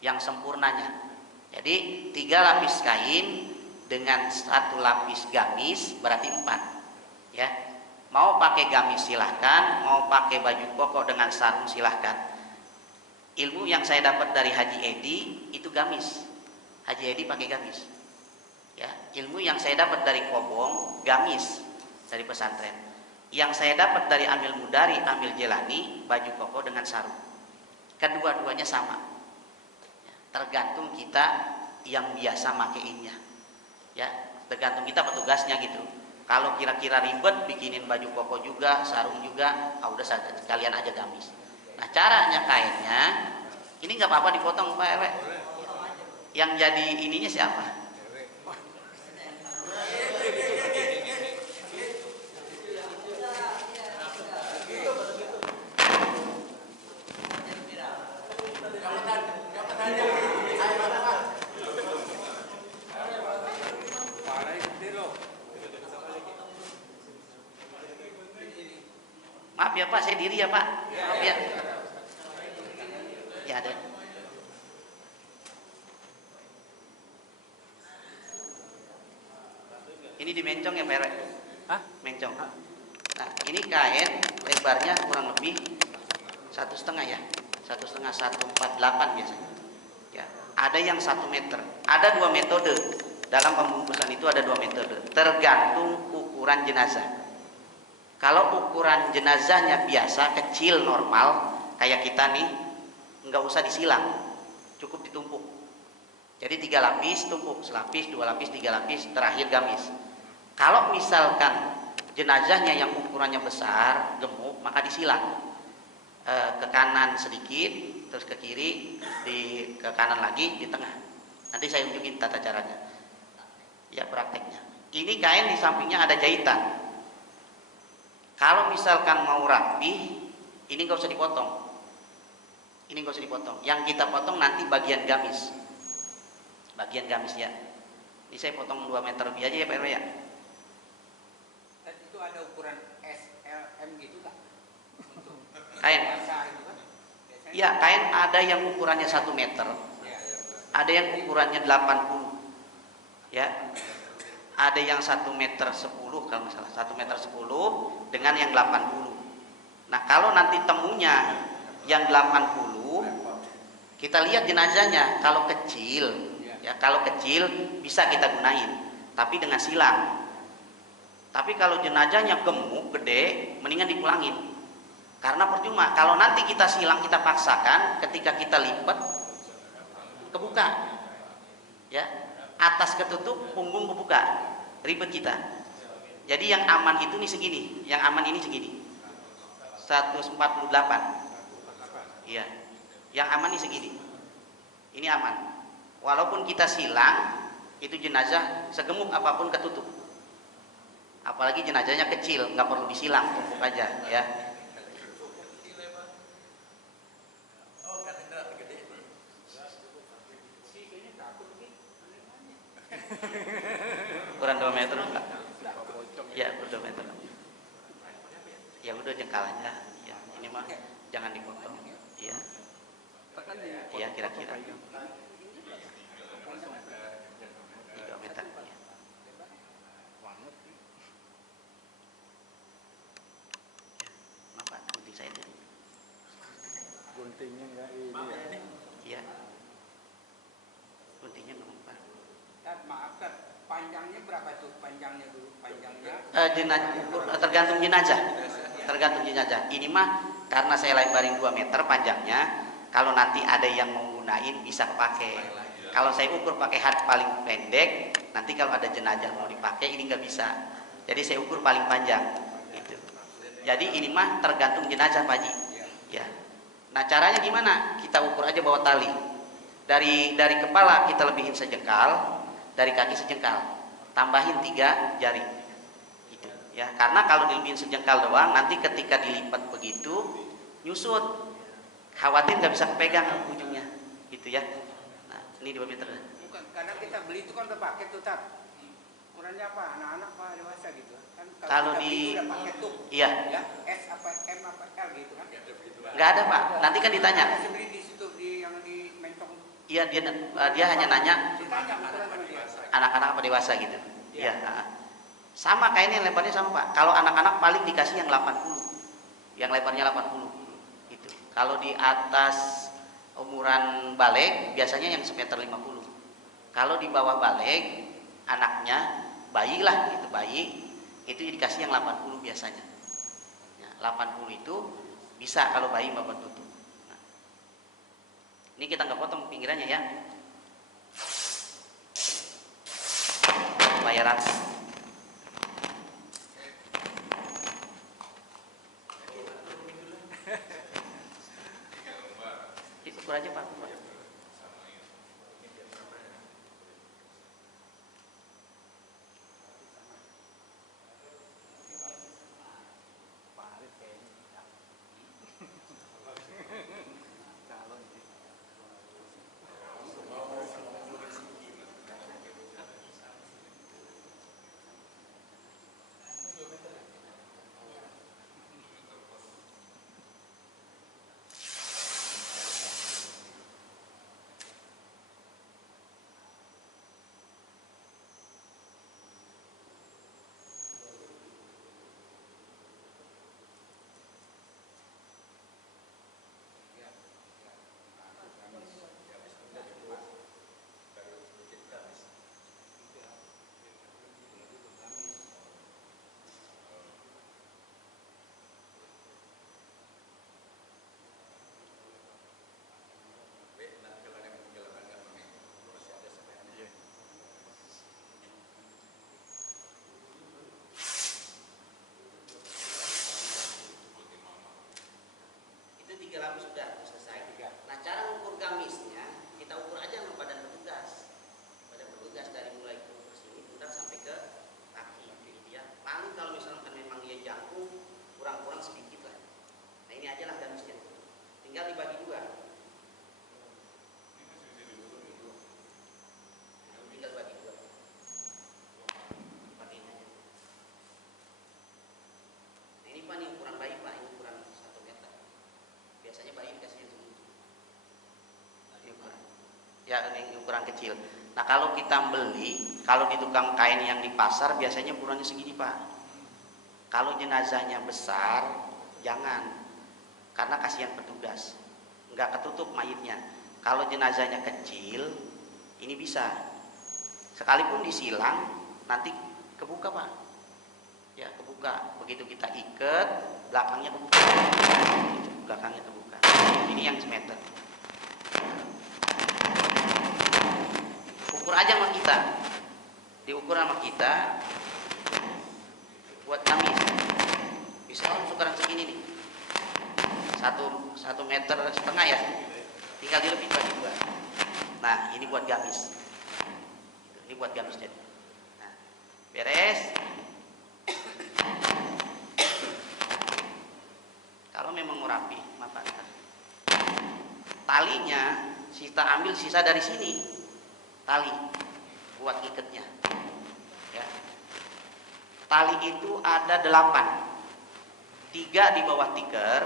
yang sempurnanya. Jadi 3 lapis kain dengan 1 lapis gamis berarti 4 ya. Mau pakai gamis silahkan, mau pakai baju koko dengan sarung silahkan. Ilmu yang saya dapat dari Haji Edi itu gamis. Haji Edi pakai gamis ya. Ilmu yang saya dapat dari Kobong gamis dari pesantren. Yang saya dapat dari Amil Mudari, Amil Jelani baju koko dengan sarung. Kedua-duanya sama ya, tergantung kita yang biasa makainya ya, tergantung kita petugasnya gitu. Kalau kira-kira ribet bikinin baju koko juga, sarung juga, udah sekalian aja gamis. Nah, caranya kainnya ini nggak apa-apa dipotong Pak RW. Yang jadi ininya siapa? Maaf ya Pak, saya diri ya Pak. Maaf ya. Ya ada. Ini dimencong ya Pak RW? Hah? Mencong. Nah, ini kain lebarnya kurang lebih 1,5 ya. 1,5, 1,48 biasanya. Ya, ada yang 1 meter. Ada 2 metode. Dalam pembungkusan itu ada 2 metode. Tergantung ukuran jenazah. Kalau ukuran jenazahnya biasa, kecil, normal, kayak kita nih, nggak usah disilang, cukup ditumpuk. Jadi 3 lapis, tumpuk, selapis, 2 lapis, 3 lapis, terakhir gamis. Kalau misalkan jenazahnya yang ukurannya besar, gemuk, maka disilang. Ke kanan sedikit, terus ke kiri, ke kanan lagi, di tengah. Nanti saya unjukin tata caranya. Ya, prakteknya. Ini kain di sampingnya ada jahitan. Kalau misalkan mau rapi, ini nggak usah dipotong. Ini nggak usah dipotong. Yang kita potong nanti bagian gamis. Bagian gamis ya. Ini saya potong 2 meter lebih aja ya Pak RW ya. Dan itu ada ukuran SLM gitu Kak? Kain. Ya, kain ada yang ukurannya 1 meter. Ada yang ukurannya 80. Ya. Ada yang 1 meter 10 kalau nggak salah, 1 meter 10 dengan yang 80. Nah, kalau nanti temunya yang 80, kita lihat jenazahnya. Kalau kecil, ya kalau kecil bisa kita gunain, tapi dengan silang. Tapi kalau jenazahnya gemuk, gede, mendingan dipulangin. Karena percuma. Kalau nanti kita silang, kita paksakan, ketika kita lipat, kebuka. Ya, atas ketutup, punggung kebuka, ribet kita. Jadi yang aman itu nih segini, yang aman ini segini, 148. Iya, yang aman nih segini, ini aman. Walaupun kita silang, itu jenazah segemuk apapun ketutup. Apalagi jenazahnya kecil, nggak perlu disilang, tumpuk aja, ya. Ukuran 2 meter enggak? Ya, 2 meter. Ya udah jengkalannya. Ya, ini mah jangan dipotong. Ya. Ya, kira-kira 2 meter. Ya. Kenapa gunting saya tadi? Guntingnya enggak ini ya? Iya. Guntingnya nggak mempan. Maaf Kak, panjangnya berapa tuh? Panjangnya dulu, panjangnya? Tergantung jenazah. Tergantung jenazah. Ini mah karena saya lebarin 2 meter panjangnya, kalau nanti ada yang mau gunain bisa pakai. Kalau saya ukur pakai hat paling pendek, nanti kalau ada jenazah mau dipakai ini nggak bisa. Jadi saya ukur paling panjang. Gitu. Jadi ini mah tergantung jenazah Pak Haji. Ya. Nah, caranya gimana? Kita ukur aja bawa tali. Dari kepala kita lebihin sejengkal, dari kaki sejengkal, tambahin 3 jari. Gitu. Ya, karena kalau dilebihin sejengkal doang, nanti ketika dilipat begitu nyusut. khawatir nggak bisa kepegang ujungnya, gitu ya. Nah, ini 2 meter. Bukan, kadang kita beli itu kan udah paket tuh, Tat. Ukurannya apa? Anak-anak apa dewasa gitu kan? Kalau kita di- beli itu udah paket tuh. Iya. Ya, S apa M apa L gitu kan? Nggak ada Pak, nanti kan ditanya. Saya beli di situ yang di mentong. Iya, dia hanya nanya Ditanya ukuran sama dia. anak-anak apa dewasa gitu. Iya. Sama kainnya lebarnya sama Pak. Kalau anak-anak paling dikasih yang 80, yang lebarnya 80 gitu. Kalau di atas umuran balik biasanya yang 1,50 meter. Kalau di bawah balik anaknya bayi lah gitu, bayi itu dikasih yang 80 biasanya. Ya, 80 itu bisa kalau bayi bapak tutup. Nah, ini kita nggak potong pinggirannya ya. Bayaran. Ukur aja Pak. Itu 3 lapis sudah selesai. Nah, cara mengukur gamisnya kita ukur aja sama badan petugas. Badan petugas dari mulai ke sini pundak sampai ke kaki gitu ya. Paling kalau misalkan memang dia jangkung kurang-kurang sedikit lah. Nah, ini aja lah gamisnya. Tinggal dibagi 2. Tinggal bagi 2. Dipakein aja. Nah, ini Pak, ini ukuran bayi Pak, ini ukuran 1 meter. Biasanya bayi dikasih itu. Ya, ini ukuran kecil. Nah, kalau kita beli, kalau di tukang kain yang di pasar biasanya ukurannya segini Pak. Kalau jenazahnya besar, jangan, karena kasihan petugas, nggak ketutup mayitnya. Kalau jenazahnya kecil, ini bisa, sekalipun disilang, nanti kebuka Pak. Ya, kebuka. Begitu kita ikat, belakangnya kebuka. Gitu, belakangnya kebuka. Ini yang semeter. Ukur aja sama kita. Diukur sama kita. Buat gamis. Bisa ukuran segini nih. 1,5 meter ya. Tinggal dilebih bagi 2. Nah, ini buat gamis. Ini buat gamis jadi. Nah, beres. Kalau memang mau rapi, maka talinya kita ambil sisa dari sini, tali buat ikatnya. Ya. Tali itu ada 8, 3 di bawah tikar,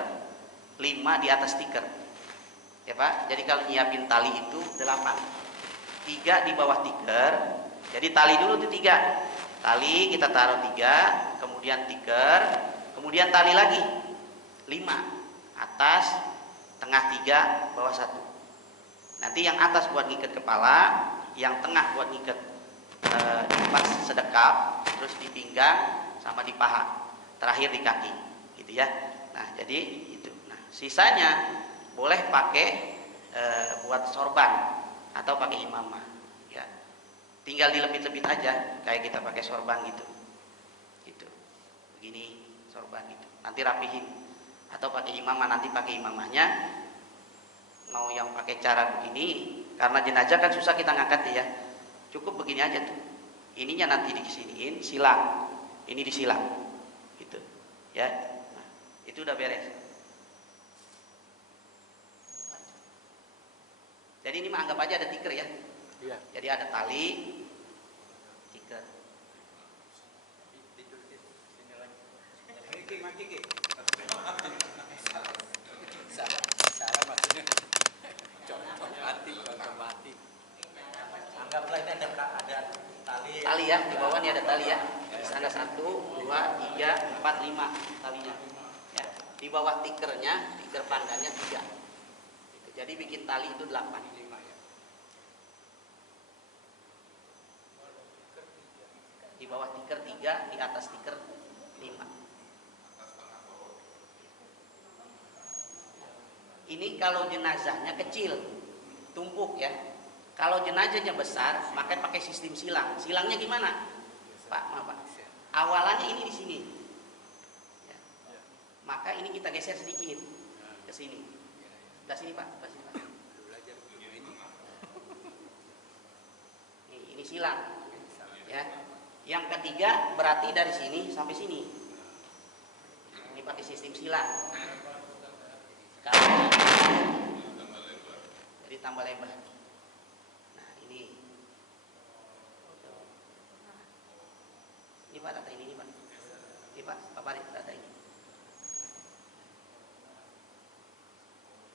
5 di atas tikar. Ya Pak, jadi kalau nyiapin tali itu 8, 3 di bawah tikar. Jadi tali dulu itu 3, tali kita taruh 3, kemudian tikar, kemudian tali lagi 5, atas, tengah 3, bawah 1. Nanti yang atas buat ngikat kepala, yang tengah buat ngikat pas sedekap, terus di pinggang sama di paha, terakhir di kaki, gitu ya. Nah, jadi itu. Nah, sisanya boleh pakai buat sorban atau pakai imamah, ya. Tinggal dilebit-lebit aja, kayak kita pakai sorban gitu, gitu. Begini sorban gitu. Nanti rapihin. Atau pakai imamah, nanti pakai imamahnya. Mau yang pakai cara begini, karena jenazah kan susah kita ngangkat ya, cukup begini aja tuh. Ininya nanti disiniin, silang, ini disilang, gitu, ya. Nah, itu udah beres. Jadi ini mah anggap aja ada tikar ya. Iya. Jadi ada tali, tikar. Ki mati ki. Salah maksudnya. Contoh mati. Anggaplah ini ada tali. Tali ya, di bawah ini ada tali ya. Di sana 1, 2, 3, 4, 5 talinya. Ya. Di bawah tikernya, tiker pandannya 3. Jadi bikin tali itu 8. Di bawah tiker 3, di atas tiker 5. Ini kalau jenazahnya kecil, tumpuk ya. Kalau jenazahnya besar, maka pakai sistem silang. Silangnya gimana? Pak, maaf Pak. Awalannya ini di sini. Ya. Maka ini kita geser sedikit ke sini. Ke sini Pak, ke sini Pak. Ini silang. Ya. Yang ketiga berarti dari sini sampai sini. Ini pakai sistem silang. Jadi tambah lebar. Nah ini Pak data ini Pak. Ini Pak, paparin data ini.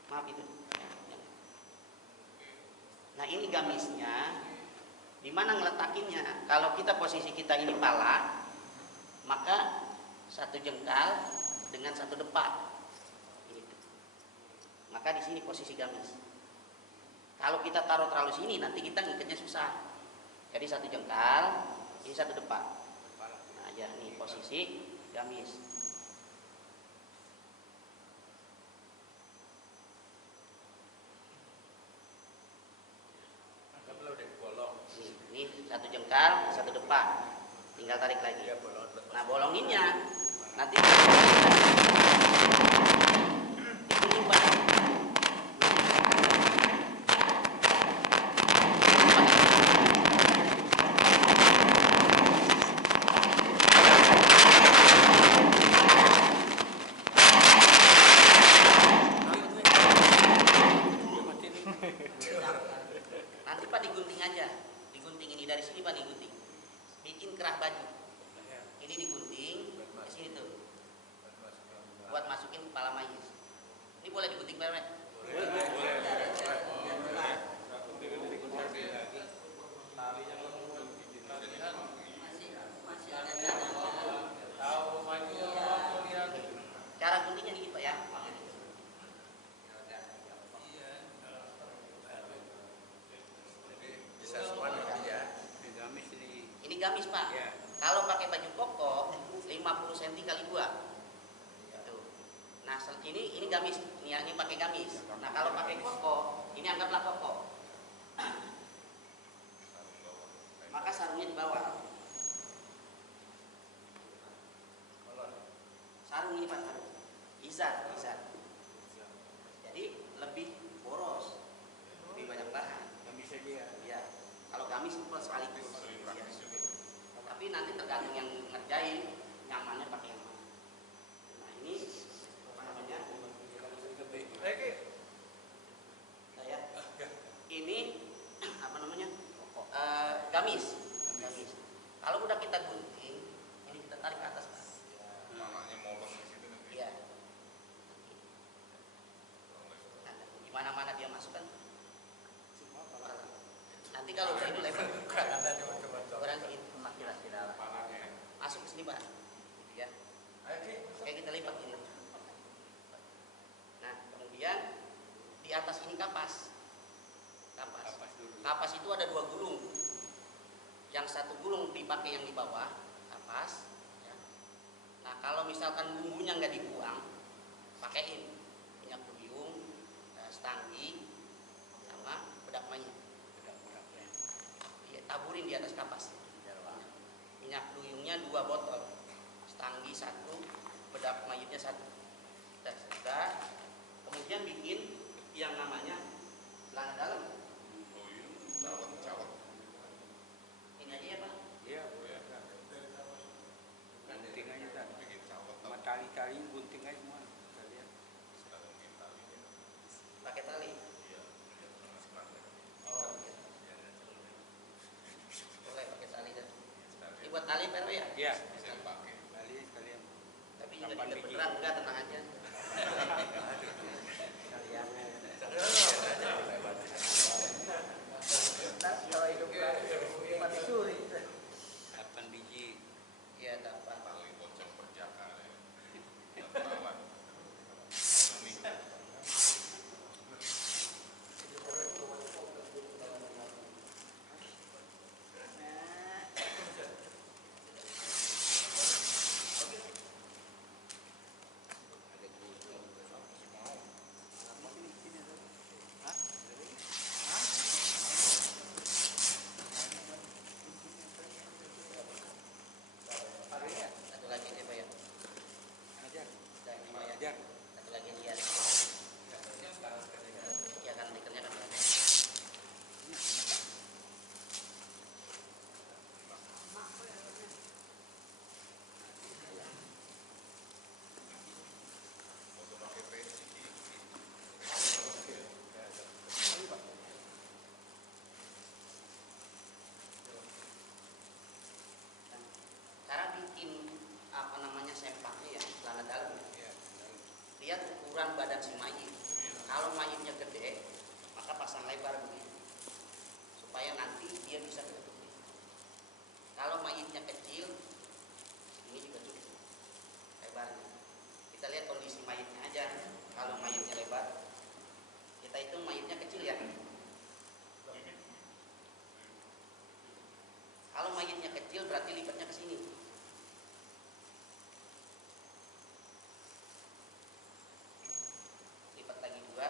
Maaf itu. Nah ini gamisnya. Di mana ngeletakinnya? Kalau kita posisi kita ini pala, maka 1 jengkal dengan 1 depak. Gitu. Maka di sini posisi gamis. Kalau kita taruh terlalu sini, nanti kita ngikatnya susah. Jadi 1 jengkal, ini 1 depak. Nah ya ini posisi gamis. Ini 1 jengkal, 1 depak. Tinggal tarik lagi. Nah bolonginnya nanti dikumpulkan. Nanti Pak digunting aja. Digunting ini dari sini Pak digunting. Bikin kerah baju. Ini digunting ke sini tuh. Buat masukin kepala mayit. Ini boleh digunting Pak? Cara guntingnya dikit Pak ya. Ini gamis Pak. Kalau pakai baju koko 50 cm kali 2. Tuh. Nah ini gamis. Ini pakai gamis. Nah kalau pakai koko, ini anggaplah koko. Maka sarungnya di bawah. Sarung ini Pak, sarung. Izar. Jadi lebih boros, lebih banyak bahan. Gamis aja ya. Kalau gamis itu sekaligus. Ya. Tapi nanti tergantung yang ngerjain nyamannya pakai yang mana. Nah ini apa namanya? Saya ini apa namanya? Gamis. Kalau udah kita gunting, ini kita tarik ke atas Pak. Iya. Di mana-mana dia masuk kan? Nanti kalau udah itu lebar, berarti masuk ke sini Pak. Ya. Kayak kita lipat ini. Nah kemudian di atas ini kapas. Kapas itu ada 2 gulung. Yang 1 gulung dipakai yang di bawah kapas. Ya. Nah kalau misalkan bumbunya nggak dibuang, pakaiin minyak buyung, stanggi, sama bedak mayit. Ya, taburin di atas kapas. Minyak duyungnya 2 botol, stanggi 1, bedak mayitnya 1. Dan sudah, kemudian bikin yang namanya celana dalam. Ini aja ya Pak. Iya. Gunting aja kan. Sama tali-tali gunting aja semua. Lihat. Pakai tali. Bisa dipakai. Bali sekalian. Tapi juga Kapan tidak bikin? beneran, enggak, tenang aja. Kalian. Ntar kalau hidup mati suri. 8 biji. Iya, dapat. Paling pocong perjaka ya. Bawah. Satu lagi nih Pak ya. Ajar. Dan ini Pak ya. Ajar. Satu lagi nih ya. Ya kan stikernya kan banyak. Foto pakai peci. Cara bikin apa namanya sempaknya ya, celana dalam. Iya. Lihat ukuran badan si mayit. Kalau mayitnya gede, maka pasang lebar begini, supaya nanti dia bisa ketutupi. Kalau mayitnya kecil, ini juga cukup lebarnya. Kita lihat kondisi mayitnya aja. Kalau mayitnya lebar, kita hitung mayitnya kecil ya. Kalau mayitnya kecil berarti lipatnya ke sini. Lipat lagi 2.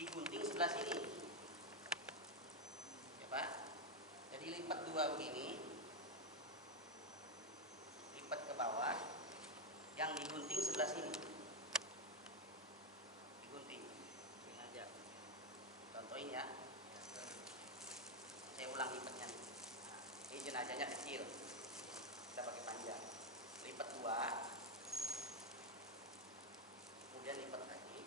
Digunting sebelah sini. Ya Pak. Jadi lipat 2 begini. Lipat ke bawah. Yang digunting sebelah sini. Digunting. Ini aja. Contohin ya. Saya ulang lipatnya nih. Ini jenazahnya kecil. Kita pakai panjang. Lipat 2. Kemudian lipat lagi.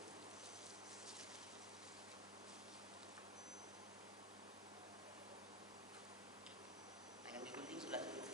Nah, yang digunting sebelah sini.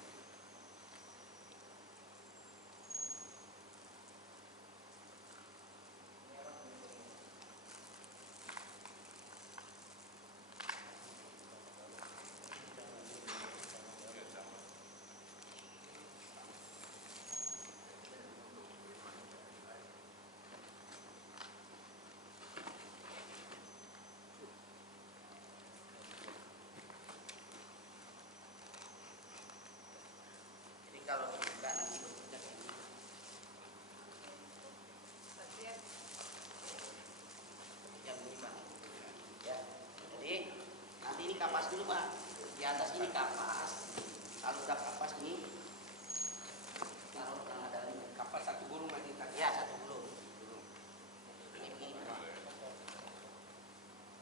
Jadi kalau dibuka nanti bentuknya kayak gini. Yang ini Pak. Ya. Jadi nanti ini kapas dulu Pak. Di atas ini kapas. Kalau udah kapas ini, taruh tengah dalam ini. Kapas 1 burung aja kan. Ya, 1 belum. Ini begini Pak.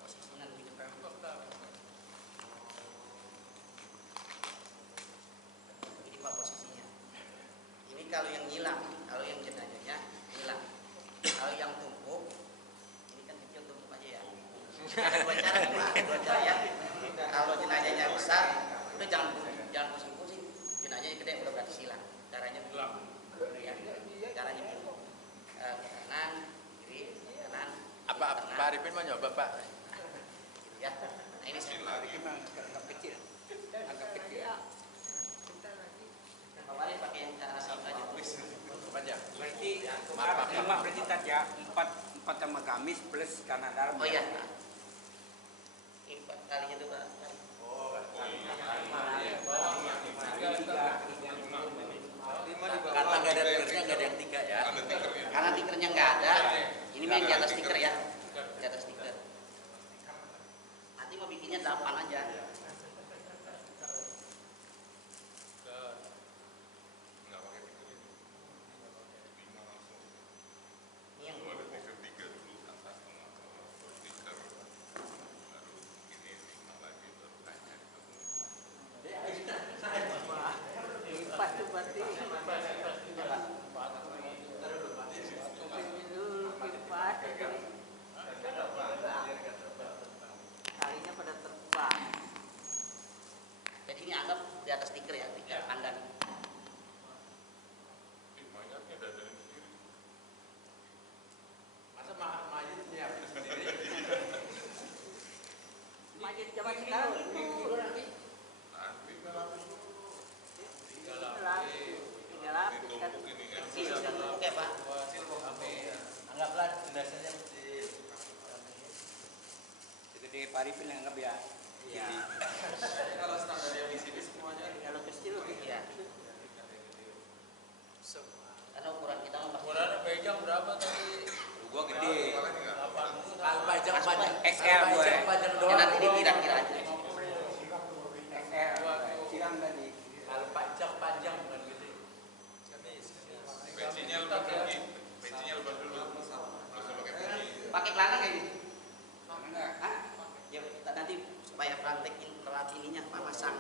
Posisinya lebih depan. Ini Pak posisinya. Ini kalau yang hilang, kalau yang jenazahnya hilang. Kalau yang tumpuk, ini kan kecil tumpuk aja ya. Ada 2 cara Pak, ada 2 cara ya. Kalau jenazahnya besar, udah jangan pusing-pusing. Jenazahnya gede udah berarti silang. Caranya begini. Ya, caranya begini. Ke kanan, kiri, kanan. Apa tengah. Pak Arifin mau nyoba Pak? Gitu ya. Nah ini saya Ini mah agak kecil. Agak kecil. Pak Wali pakai yang cara sama aja. Panjang. Berarti Maaf, Pak. 5 berarti Tat ya. 4 sama gamis plus karena dalam. Oh iya. Ini Pak, kalinya tuh Pak. Karena nggak ada tikernya, nggak ada yang 3 ya. Ada tikernya. Karena tikernya nggak ada, ini main di atas tiker ya. Di atas tiker. Nanti mau bikinnya 8 aja. Nggak pakai tiker itu. 5 langsung. Ini yang Kalau ada tiker 3 dulu atas tengah baru tiker. Baru ini 5 lagi baru kayaknya. Lipat tuh berarti. Lipat. Talinya pada terbang. Jadi ini anggap di atas tikar ya, tikar pandan. Masa mayat nyiapin sendiri? Majid zaman sekarang itu. Tiga lapis kan. Kecil dan oke Pak. Anggaplah jenazahnya kecil. Itu di Paripin yang anggap ya. Iya. Kalau standar yang di sini semuanya Kalau kecil iya. Karena ukuran kita mah pasti ukurannya pejang berapa tadi? Gua gede. Kalau pajak pajak XL gue. pajak ya, doang. nanti dikira-kira aja. XL. Silang tadi. Kalau pajak panjang bukan gede. Bensinnya lebih tinggi. Bensinnya lebih dulu. Terus pakai tinggi. Pakai pelana kayak gitu. Enggak. Hah? Ya nanti supaya praktekin pelat ininya Pak masang.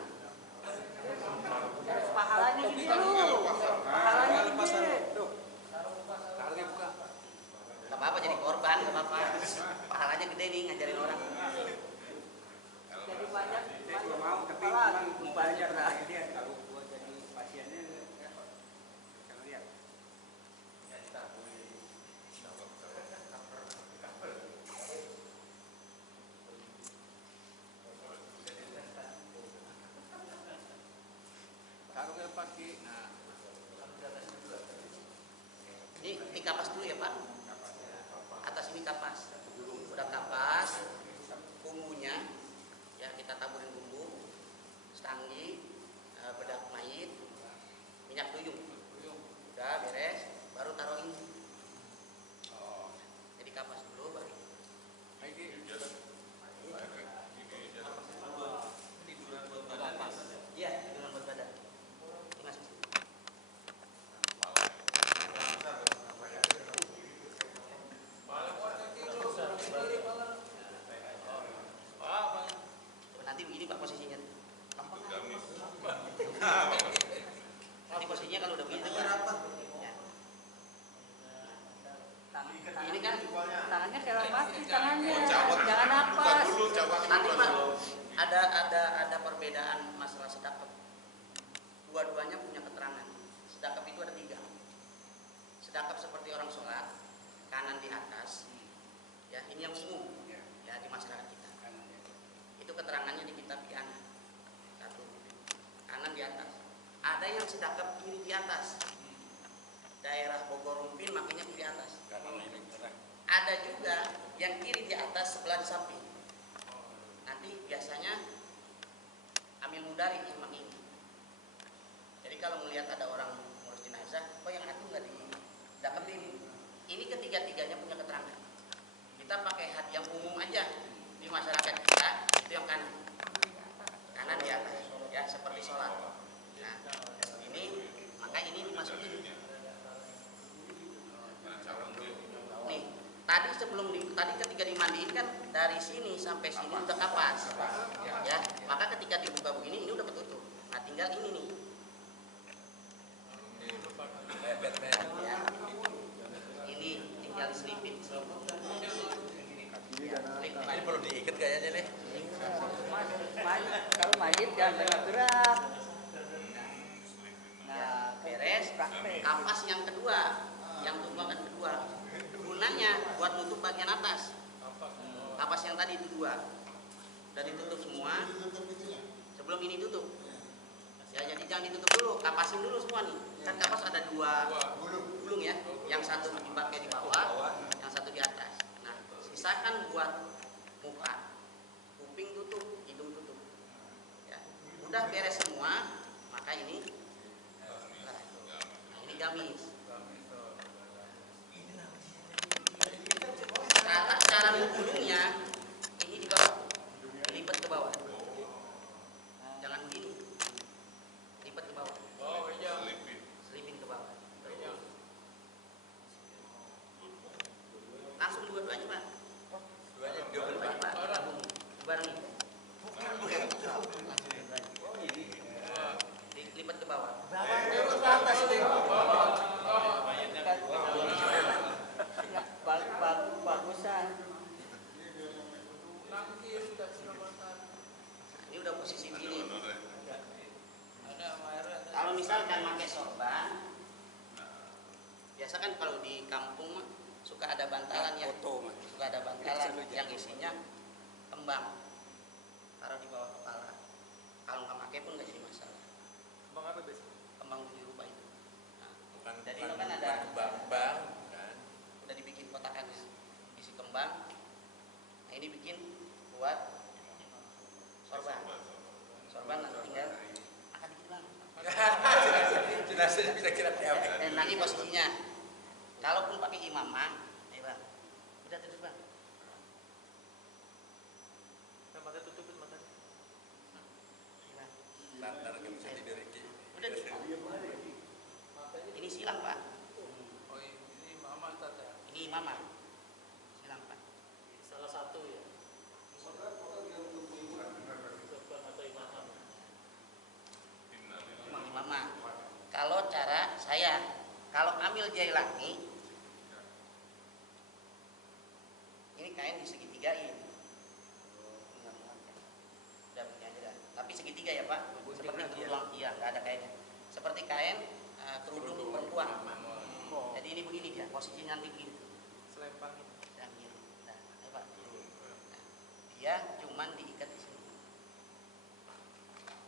Terus pahalanya gede lu. Pahalanya gede. Tuh. Taruhnya buka. Gak apa-apa jadi korban, gak apa-apa. Pahalanya gede nih ngajarin orang. Jadi banyak Gua mau tapi kepala cuma belajar dia kalau gua jadi pasiennya bisa lihat. Taruhnya pakai. Nah, Ini dikapas dulu ya Pak. Atas ini kapas. Udah kapas, bumbunya ya kita taburin bumbu, setanggi, bedak mayit, minyak duyung. Udah beres, baru taruh ini. Jadi kapas dulu baru. Iya, tiduran buat badan. Ini masuk. Nanti begini Pak posisinya. Nanti posisinya kalau udah begini ya. Ini kan tangannya saya lepasin tangannya. Cawat. Jangan Buka napas. dulu cawat. nanti Pak ada perbedaan masalah sedekap. Dua-duanya punya keterangan. Sedekap itu ada 3. Sedekap seperti orang sholat, kanan di atas. Ya, ini yang umum ya di masyarakat kita. Itu keterangannya di kitab Iana. 1. Kanan di atas. Ada yang sedekap kiri di atas. Daerah Bogor Rumpin makanya kiri atas. Ada juga yang kiri di atas sebelah di samping. Nanti biasanya amil mudari yang ini. Jadi kalau melihat ada orang ngurus jenazah, kok yang itu nggak didapetin? Ini ketiga-tiganya punya keterangan. Kita pakai hati yang umum aja di masyarakat kita, itu yang kanan. Kanan di atas, ya seperti sholat. Nah, ini maka ini dimasukin. Nih, tadi ketika dimandiin kan dari sini sampai sini udah kapas. Ya, maka ketika dibuka begini ini udah ketutup. Nah, tinggal ini nih. Ya. Ini tinggal diselipin. Ini perlu diikat kayaknya nih. Kalau majid jangan gerak-gerak. Ya, beres. Kapas yang kedua, yang tumpukan kedua. Gunanya buat nutup bagian atas. Kapas yang tadi itu 2. Udah ditutup semua. Sebelum ini tutup. Ya, jadi jangan ditutup dulu, kapasin dulu semua nih. Kan kapas ada 2 gulung ya. Yang satu dipakai di bawah, yang satu di atas. Nah, sisakan buat muka. Kuping tutup, hidung tutup. Ya. Udah beres semua, maka ini gamis. Cara menggulungnya ini di bawah, lipat ke bawah. Jangan begini, lipat ke bawah. Selipin ke bawah. Langsung dua-duanya Pak. Dua-duanya Pak. Gabung dibarengi. Lipat ke bawah. Bawahnya ke atas. misalkan pakai sorban, biasa kan kalau di kampung mah suka ada bantalan ya, suka ada bantalan yang isinya kembang, taruh di bawah kepala. Kalau nggak pakai pun nggak jadi masalah. Kembang apa biasanya? Kembang 7 rupa itu. Nah, Bukan, jadi bukan, itu kan ada bukan bang, kan? udah dibikin kotakannya, isi kembang. Nah ini bikin buat sorban. Sorban nanti tinggal akan dikit bang. Jenazahnya bisa kira apa? Nah ini posisinya. Kalaupun pakai imamah, nih bang, udah tutup bang. Yang mata tutupin matanya. Nih, bang. Lantar nggak bisa tidur lagi. Udah tutup. Ini silang pak. Oh ini mama tata. Ini imamah. Silang pak. Salah satu ya. Sorban atau imam. Imamah. Kalau cara saya, kalau ambil Jailani, ini kain di segitigain. Udah begini aja dah. Tapi segitiga ya pak. Seperti kerudung, iya nggak ada kainnya. Seperti kain kerudung perempuan. Jadi ini begini dia, posisinya nanti begini. Selempang. Dan gini. Nah, ayo pak. Nah, dia cuman diikat di sini.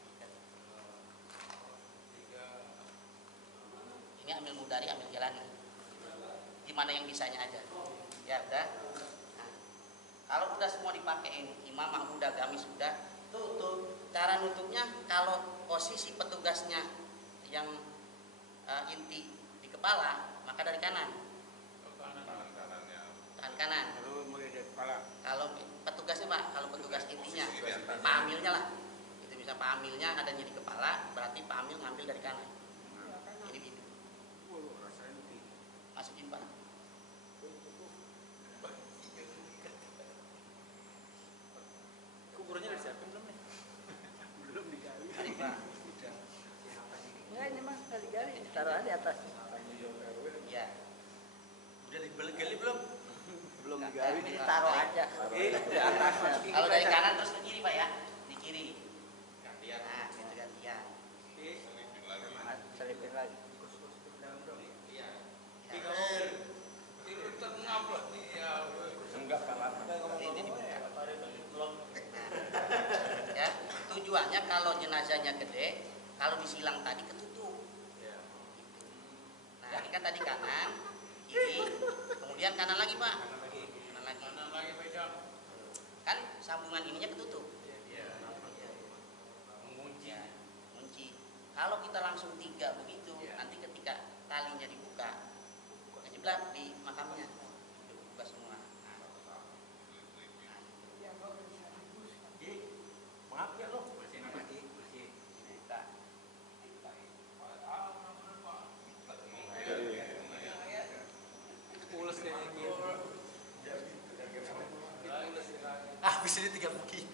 Diikat. Ini ambil mudari, ambil jalani. Gimana yang bisanya aja. Ya udah. Nah, kalau udah semua dipakein, imamah udah, gamis udah, tutup. Cara nutupnya kalau posisi petugasnya yang inti di kepala, maka dari kanan. Tangan kanan. Lalu mulai dari kepala. Kalau petugasnya pak, kalau petugas intinya, Pak Amilnya lah. Itu bisa Pak Amilnya adanya di kepala, berarti Pak Amil ngambil dari kanan. Ini gitu. Rasanya nanti. Masukin pak. Kuburannya udah disiapin belum nih? Belum digali. Tarik pak. Enggak, ini mah kali-kali taruh di atas. Iya. Udah digali belum? Belum Nggak, digali. Ini taruh aja. Di atasnya. Kalau dari kanan terus ke kiri pak ya, di kiri. Nah, gitu gantian. Selipin lagi. Ya. Ini tengah lah nih ya. Enggak kalah. Ini dibuka. Ya, tujuannya kalau jenazahnya gede, kalau disilang tadi ketutup. Gitu. Nah, ini kan tadi kanan, kiri, kemudian kanan lagi pak. Kanan lagi. pegang. Kan sambungan ininya ketutup. Iya. Mengunci. Ya, kunci. Kalau kita langsung 3 begitu, nanti ketika talinya dibuka, ngejeblak di makamnya, dibuka semua. Maaf ya lo. Pules kayaknya gitu. Ah, di sini 3 buki.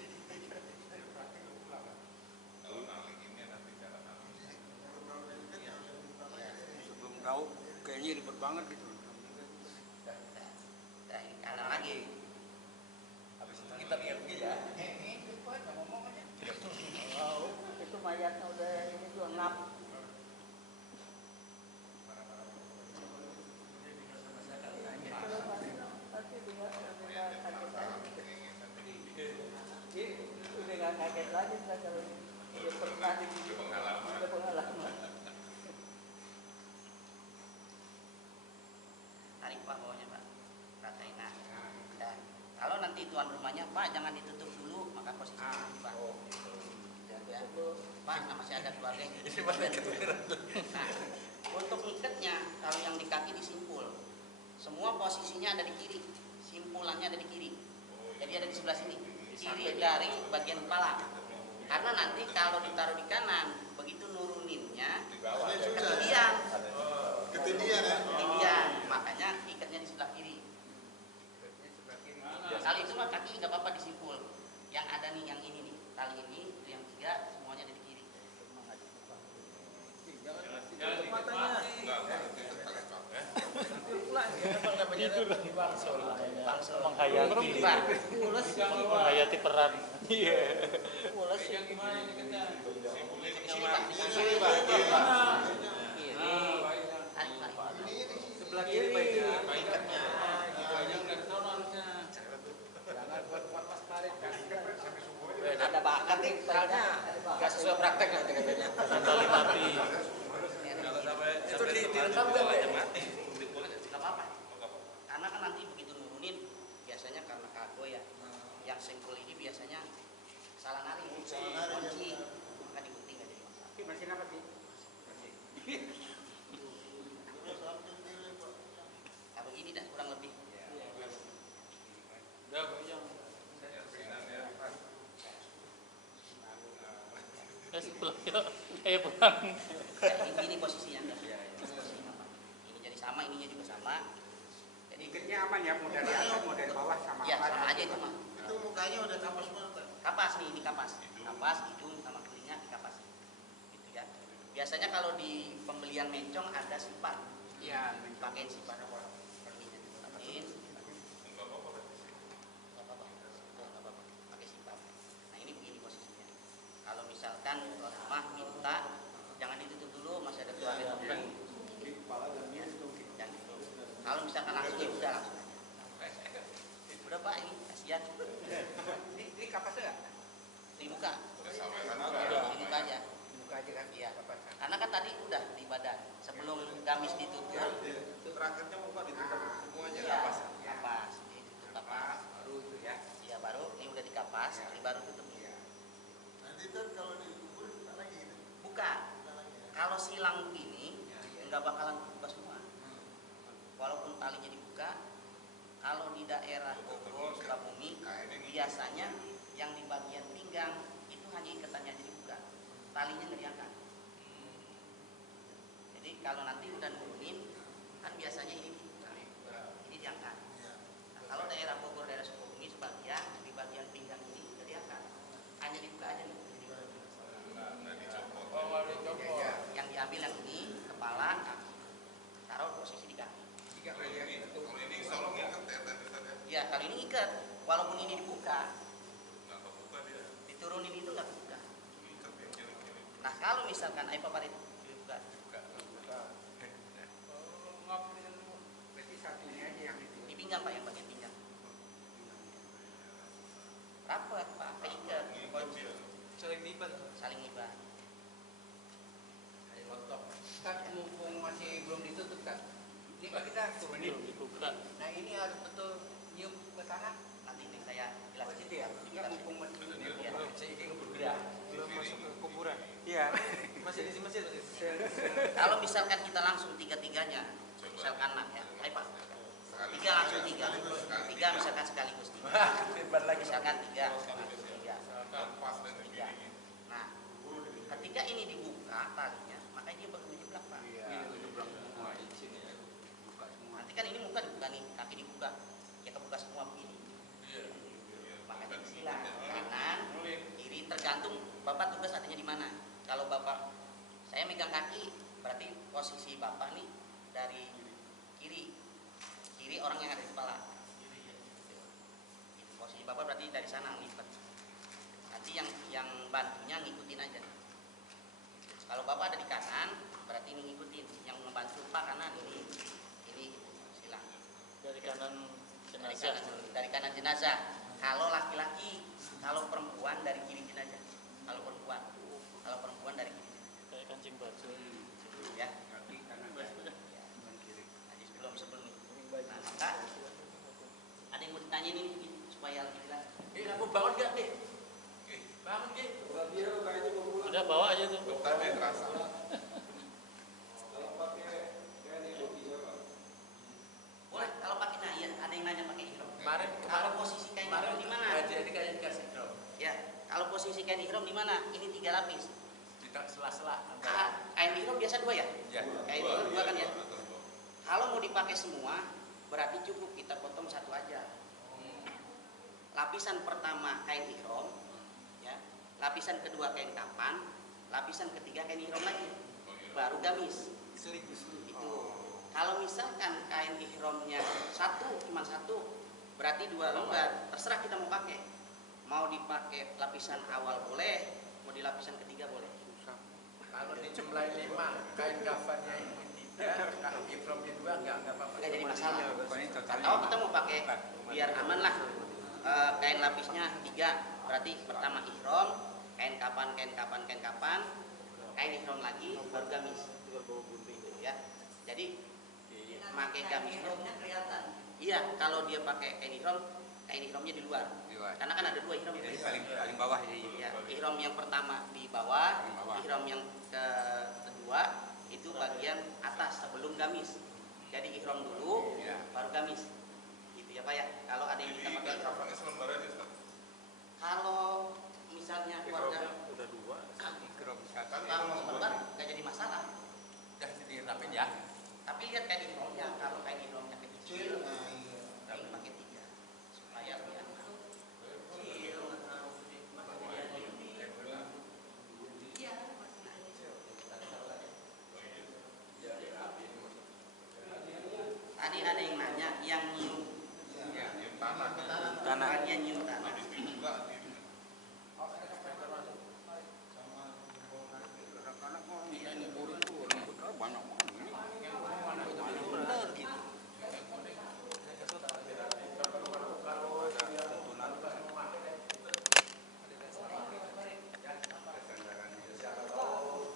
Belum tahu. Kayaknya ribet banget gitu. Nah, ini kanan lagi. Habis itu kita 3 buki ya. Itu mayatnya udah ini tuh ngap. Pasti dia kaget lagi. Udah nggak kaget lagi kalau dia pernah di pengalaman. Tarik pak bawahnya pak, ratain. Nah, dan kalau nanti tuan rumahnya pak jangan ditutup dulu, maka posisi ini pak. Ya, pak masih ada keluarga yang Ini mana keturunan? Nah, untuk ngikatnya kalau yang di kaki disimpul, semua posisinya ada di kiri, simpulannya ada di kiri. Jadi ada di sebelah sini, kiri dari bagian kepala. Karena nanti kalau ditaruh di kanan, begitu nuruninnya ketinggian. Ketinggian, makanya ikatnya di sebelah kiri. Kalau itu mah kaki nggak apa-apa disimpul. Yang ada nih yang ini nih, tali ini itu yang 3 semuanya ada di kiri. Jangan matanya. Emang namanya tidur. Menghayati. Menghayati peran. Iya. Pulas ya. Sebelah kiri Pak ya. Ada bakat nih, soalnya nggak sesuai praktek nanti katanya. Tali mati. Itu direkam nggak Pak? Nggak apa-apa. Karena kan nanti begitu nurunin, biasanya karena kago ya, yang sengkul ini biasanya salah narik, kunci, maka digunting nggak jadi masalah. Ini mesin apa sih? Nah begini dah kurang lebih. Pulang yuk. Pulang. Ya, ini posisinya enggak. Ini jadi sama, ininya juga sama. Jadi Ikatnya aman ya, mau dari atas mau dari bawah sama ya apa? sama aja itu mah. Itu mukanya udah kapas banget. Kapas nih, ini kapas. Kapas, hidung sama telinga dikapas. Gitu ya. Biasanya kalau di pembelian mencong ada sipar. Iya, Pakai sipar. Ininya ditapakin. Nggak apa-apa. Pakai sipar. Nah ini begini posisinya. Kalau misalkan tuan rumah minta jangan ditutup dulu, masih ada tuan yang ya, jangan gitu. Kalau misalkan langsung ya udah langsung aja. Udah Pak, ini kasihan. Ini kapasnya nggak? Dibuka. Dibuka aja. Buka aja kan? Iya. Kapasan. Karena kan tadi udah di badan. Sebelum gamis ditutup. Itu terakhirnya muka ditutup semuanya Iya, kapas. kapas. Ditutup kapas. Baru itu ya. Iya baru, ini udah dikapas, ini baru tutup. Iya. Nanti kan kalau dikubur kita lagi gitu. Buka. Kalau silang begini, nggak bakalan buka semua. Walaupun talinya dibuka, kalau di daerah Bogor, Sukabumi, biasanya yang di bagian pinggang itu hanya ikatannya aja dibuka, talinya nggak diangkat. Jadi kalau nanti udah nurunin, kan biasanya ini dibuka, ini diangkat. Nah, kalau daerah Bogor, daerah Sukabumi sebagian di bagian pinggang ini nggak diangkat, hanya dibuka aja nih. Yang diambil yang ini kepala, taruh posisi di kaki. Tiga kali ya. Ya kalau ini ikat, walaupun ini dibuka, diturunin itu nggak kebuka. Nah kalau misalkan air papar itu dibuka, Berarti satu ini aja yang itu. di pinggang Pak, yang bagian pinggang. Rapat Pak, keikat, Saling niban. saling ibat. Kan mumpung masih belum ditutup kan? Ini kan kita turunin. Dibuka. Nah ini harus betul nyium ke tanah. Nanti nih saya Oh jelasin. situ ya. Enggak mumpung masih Ya. Belum masuk ke kuburan. Iya. Masih di masjid. Kalau misalkan kita langsung tiga-tiganya, misalkan anak ya, ayo Pak, tiga langsung tiga misalkan sekaligus tiga. Misalkan tiga. Nah, ketika ini dibuka talinya, maka dia baru menjeblak Pak. Nanti kan ini muka dibuka nih, kaki dibuka, kita buka semua begini. Makanya silang kanan, kiri tergantung Bapak tugas adanya di mana. Kalau Bapak, saya megang kaki, berarti posisi Bapak nih dari kiri orang yang ada di kepala. Gitu. Posisi Bapak berarti dari sana ngelipat. Nanti yang bantunya ngikutin aja. Kalau Bapak ada di kanan, berarti ini ngikutin. Yang membantu Pak kanan ini gitu, silang. Dari kanan Dari jenazah. dari kanan jenazah. Kalau laki-laki, kalau perempuan dari kiri jenazah. Kalau perempuan dari kiri jenazah. Kayak kancing baju. Ya. kaki kanan dan kiri. Jadi sebelum itu. Nah, maka ada yang mau ditanya ini supaya lebih jelas. Aku bangun gak nih? Bangun Ki. Udah bawa aja tuh. Boleh kalau pakai ya ada yang nanya pakai ihram. Kemarin Kalau posisi kain ihram di mana? Jadi kayaknya dikasih drop. Ya, kalau posisi kain ihram di mana? Ini 3 lapis. Di sela-sela. Kain ihram biasa 2 ya? Ya. Kain ihram 2 kan ya? Kalau mau dipakai semua, berarti cukup kita potong 1 aja. Lapisan pertama kain ihram, ya. Lapisan kedua kain kapan, lapisan ketiga kain ihram lagi. Baru gamis. Selingkuh. Itu. Kalau misalkan kain ihramnya 1 berarti 2 lembar. Terserah kita mau pakai. Mau dipakai lapisan awal boleh, mau di lapisan ketiga boleh. Kalau dijumlahin 5, kain kafannya ini 3, ihramnya 2 enggak apa-apa. Nggak jadi masalah. Atau kita mau pakai biar aman lah. Kain lapisnya 3, berarti pertama ihram, kain kapan, kain ihram lagi, baru gamis. Ya, jadi pakai gamis itu kelihatan. Iya, kalau dia pakai kain ihramnya di luar. Karena kan ada 2 ihram itu. Paling bawah jadi. Ya, ihram yang pertama di bawah, ihram yang kedua itu bagian atas sebelum gamis. Jadi ihram dulu, baru gamis. Gitu ya Pak ya. Kalau ada yang kita pakai ihram. Kalau misalnya keluarga Udah 2. kalau sebentar nggak jadi masalah. Udah dirapin ya. Tapi lihat kain ihramnya, kalau kain ihramnya kecil, ini pakai 3 supaya lebih aman. Tadi ada yang nanya yang nyium tanah, bagian nyium tanah.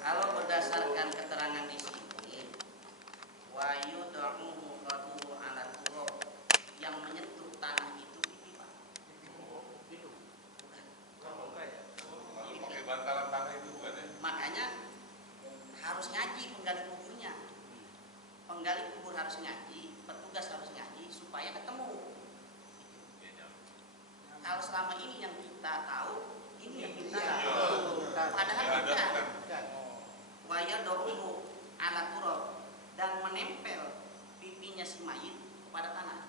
Kalau berdasarkan keterangan di sini, wayu da'uhu qadu ala turab, yang menyentuh tanah itu pipi Pak. Pakai bantalan tanah itu bukan ya? Makanya harus ngaji penggali kuburnya. Penggali kubur harus ngaji, petugas harus ngaji supaya ketemu. Kalau selama ini yang kita tahu ini yang kita padahal tidak. Waya do'uhu ala turab, dan menempel pipinya si mayit kepada tanah.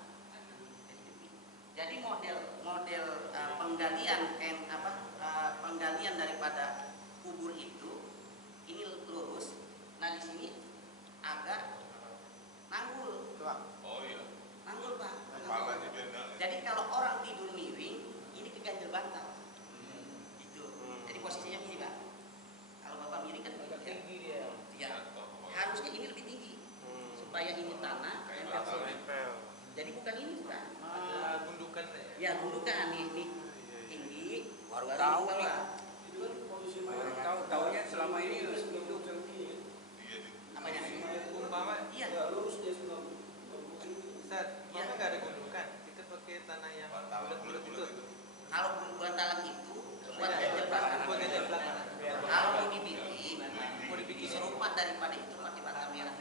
Jadi model penggalian penggalian daripada kubur itu ini lurus. Nah di sini agak nanggul. Oh iya. Nanggul Pak. Kepalanya beda. Jadi kalau orang tidur miring, ini keganjel bantal. Itu. Jadi posisinya gini Pak. Kalau Bapak miring kan tinggi dia. Ya. Harusnya ini lebih tinggi. Supaya ini tanah nempel. Jadi bukan ini bukan. Gundukan Ya gundukan nih tinggi. Baru di tahu bawah. Tahunya selama ini itu Apanya? Umpama Iya. Ustaz, umpama nggak ada gundukan, kita pakai tanah yang bulat-bulat itu. Kalau bantalan itu buat ganjel belakang. Buat ganjel belakang. Kalau mau dibikin serupa daripada itu pakai bata merah.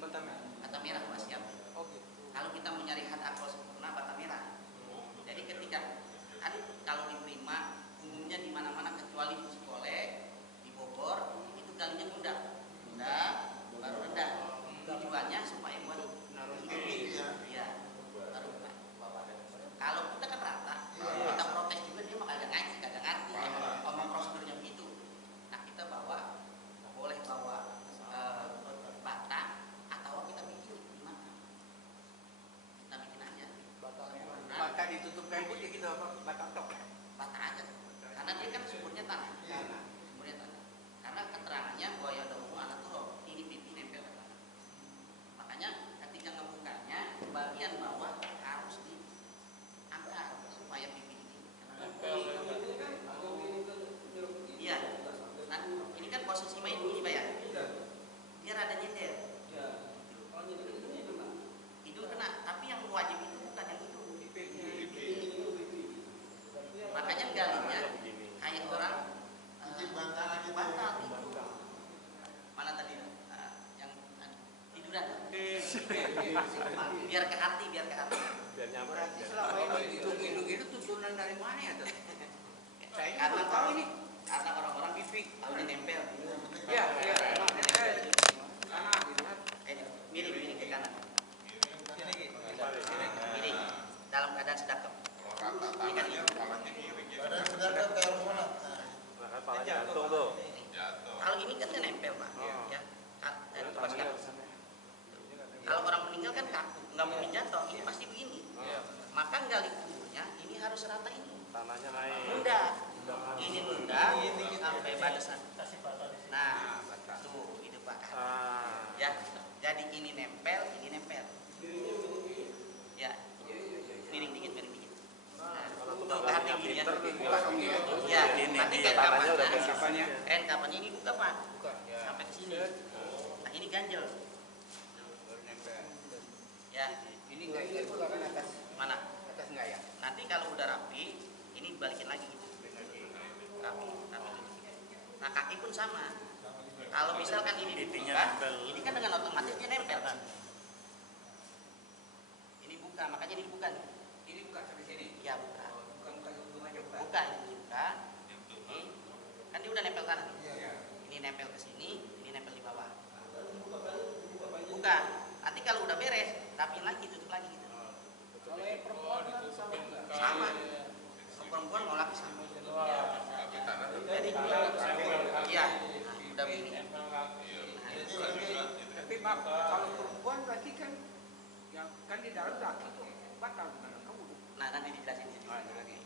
Pertama. Bata merah Mas siap. Oh gitu. Kalau kita mau nyari hat akal sempurna bata merah. Jadi ketika kan kalau di Prima umumnya di mana-mana kecuali di sekolah di Bogor itu galinya mudah baru rendah. Tujuannya supaya buat naruh iya baru bawah. Kalau kita kan rata, kita protes juga dia mah kagak ngaji, kagak ngerti ngomong prosedurnya begitu. Nah kita boleh bawa bata atau kita bikin gimana? Kita bikin aja. bata ditutup kain putih gitu apa? Bata tok. Bata aja, karena dia kan sumbernya tanah. Sumbernya tanah. Karena keterangannya bahwa ya ada hubungan turun, ini pipi nempel ke tanah. Makanya ketika ngebukanya bagian bawah harus diangkat supaya pipi ini. Iya. Nah, ini kan posisi main ini Pak ya. Biar ada nyender. Hidung kena, tapi yang wajib itu bukan yang hidung. Makanya galinya kayak orang bantal itu. Mana tadi? Yang tiduran. Biar ke hati. Berarti selama ini hidung itu turunan dari mana ya tuh? Saya Karena nggak tahu ini. Karena orang-orang tahunya nempel. Iya. Tanah gitu kan. Miring ke kanan. Miring. Dalam keadaan sedekap. Ini kan ini. Jantung tuh. Kalau ini kan nempel Pak. Ya. Itu pasti kaku. Kalau orang meninggal kan kaku, nggak mungkin jatuh. Ini pasti begini. maka gali kuburnya ini harus rata ini. Tanahnya naik. Nunda. Ini nunda sampai batasan. Nah, tuh itu Pak. Ya, jadi ini nempel, ini nempel. Ya, miring dikit. Nah, tuh hati gini ya. Ya, nanti kain kapannya ini buka Pak. Sampai ke sini. Nah, ini ganjel. Ya, Ini enggak dibuka kan atas. mana? Atas enggak ya? Nanti kalau udah rapi, ini balikin lagi gitu. Rapi. Nah, kaki pun sama. Kalau misalkan ini dibuka, ini kan dengan otomatis dia nempel kan. Ini buka, makanya ini dibuka nih. Ini buka sampai sini. Ya, buka. Buka ujung aja buka. Buka ini buka. Ini kan dia udah nempel tanah nih. Ini nempel ke sini, ini nempel di bawah. Buka. Nanti kalau udah beres, rapiin lagi, tutup lagi gitu. Kalau yang perempuan kan sama juga. Sama. Perempuan mau laki sama. Jadi iya, nah, udah begini. Tapi maaf, kalau perempuan berarti kan yang kan di dalam laki tuh batal dengan kamu. Nah, nanti dijelasin di sini. Lagi.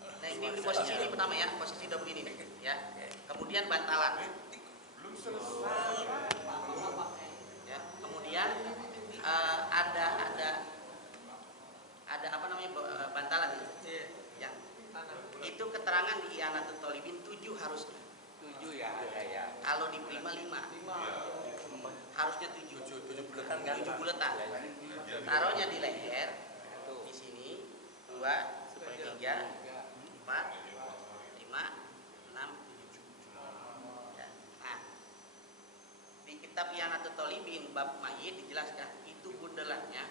Nah, ini posisi ini pertama ya, posisi udah begini nih, ya. Kemudian bantalan. Ya, kemudian ada apa namanya bantalan nih. Ya. Itu keterangan di I'anatul Thalibin 7 harusnya. 7 ya ada ya. Kalau di Prima 5. Harusnya 7. 7 buletan kan? 7 buletan. Taruhnya di leher. Di sini 2, 3, 4, 5, 6, 7. Ya. Nah, di kitab I'anatul Thalibin bab mayit dijelaskan itu bundelannya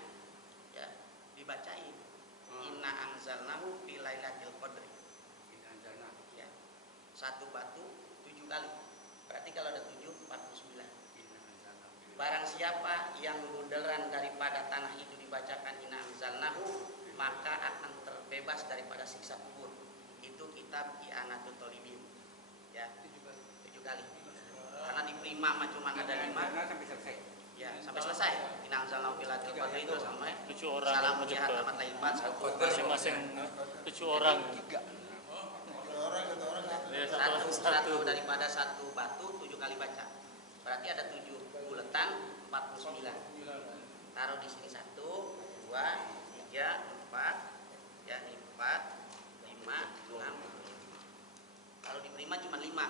ya dibacain. Inna anzalnahu fi lailatul qadri. Ya. Satu batu 7 kali. Berarti kalau ada 7, 49. Barang siapa yang bundelan daripada tanah itu dibacakan inna anzalnahu, maka akan terbebas daripada siksa kubur. Itu kitab I'anatul Thalibin. Ya, 7 kali. Karena di Prima cuma ada 5. Sampai selesai. Ya, sampai selesai. Inna anzalnahu fi lailatul qadri itu sampai 7 orang salam yang jihad menyebar. tamat laibat Masing-masing 7 orang. Ya, satu daripada satu batu 7 kali baca. Berarti ada 7 buletan 49. Taruh di sini 1, 2, 3, 4. Ya, ini 4, 5, 6. Kalau di Prima cuma 5.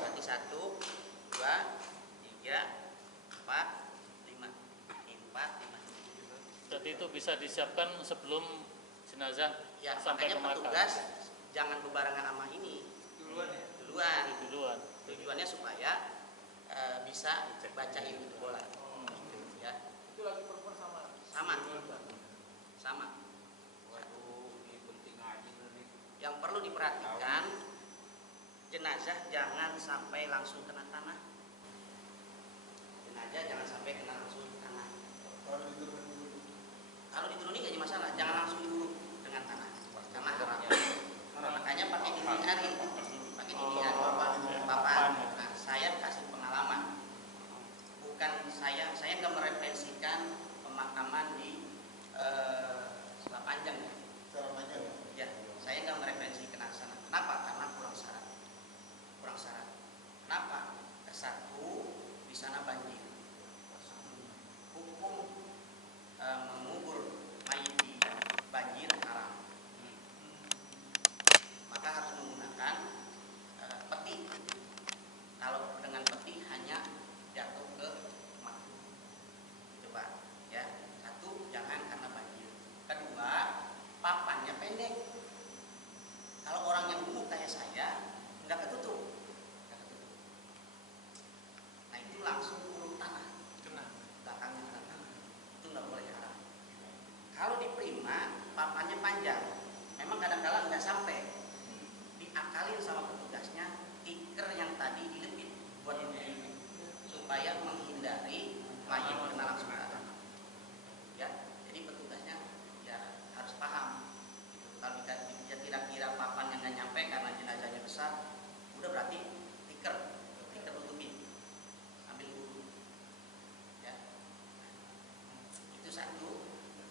Berarti 1, 2, 3, 4, 5. 4, 5. Berarti itu bisa disiapkan sebelum jenazah Ya, sampai ke makanya makam. petugas jangan berbarengan sama ini. Duluan. Duluan. Tujuannya supaya bisa bacain itu bola. Ya. Itu lagi perempuan sama. Sama. Waduh, ini penting aja nih. Yang perlu diperhatikan, jenazah jangan sampai langsung kena tanah. Jenazah jangan sampai kena langsung tanah. Kalau dituruni nggak jadi masalah, jangan langsung diuruk dengan tanah, karena haram. Makanya pakai dindingan ini, pakai dindingan papan. Nah, saya kasih pengalaman. Bukan saya nggak mereferensikan pemakaman di Panjang ya. Ya, saya nggak mereferensi ke sana. Kenapa? Karena kurang syarat. Kenapa? Satu, di sana banjir. Hukum mengubur mayit di banjir haram. Maka harus menggunakan peti. Kalau dengan peti hanya jatuh ke mati. Itu Pak. Ya, satu jangan karena banjir. Kedua, papannya pendek. Kalau orang yang gemuk kayak saya nggak ketutup. Nah itu langsung urut tanah. Belakangnya kena tanah. Itu nggak boleh haram. Kalau di Prima papannya panjang. Memang kadang-kadang nggak sampai. Diakalin sama petugasnya tikar yang tadi dilepit buat ini supaya menghindari mayat kena langsung ke tanah. Ya, jadi petugasnya ya harus paham. Gitu. Kalau dia kira-kira papan yang nggak nyampe karena jenazahnya besar, udah berarti tikar tutupin, ambil dulu. Ya, itu satu.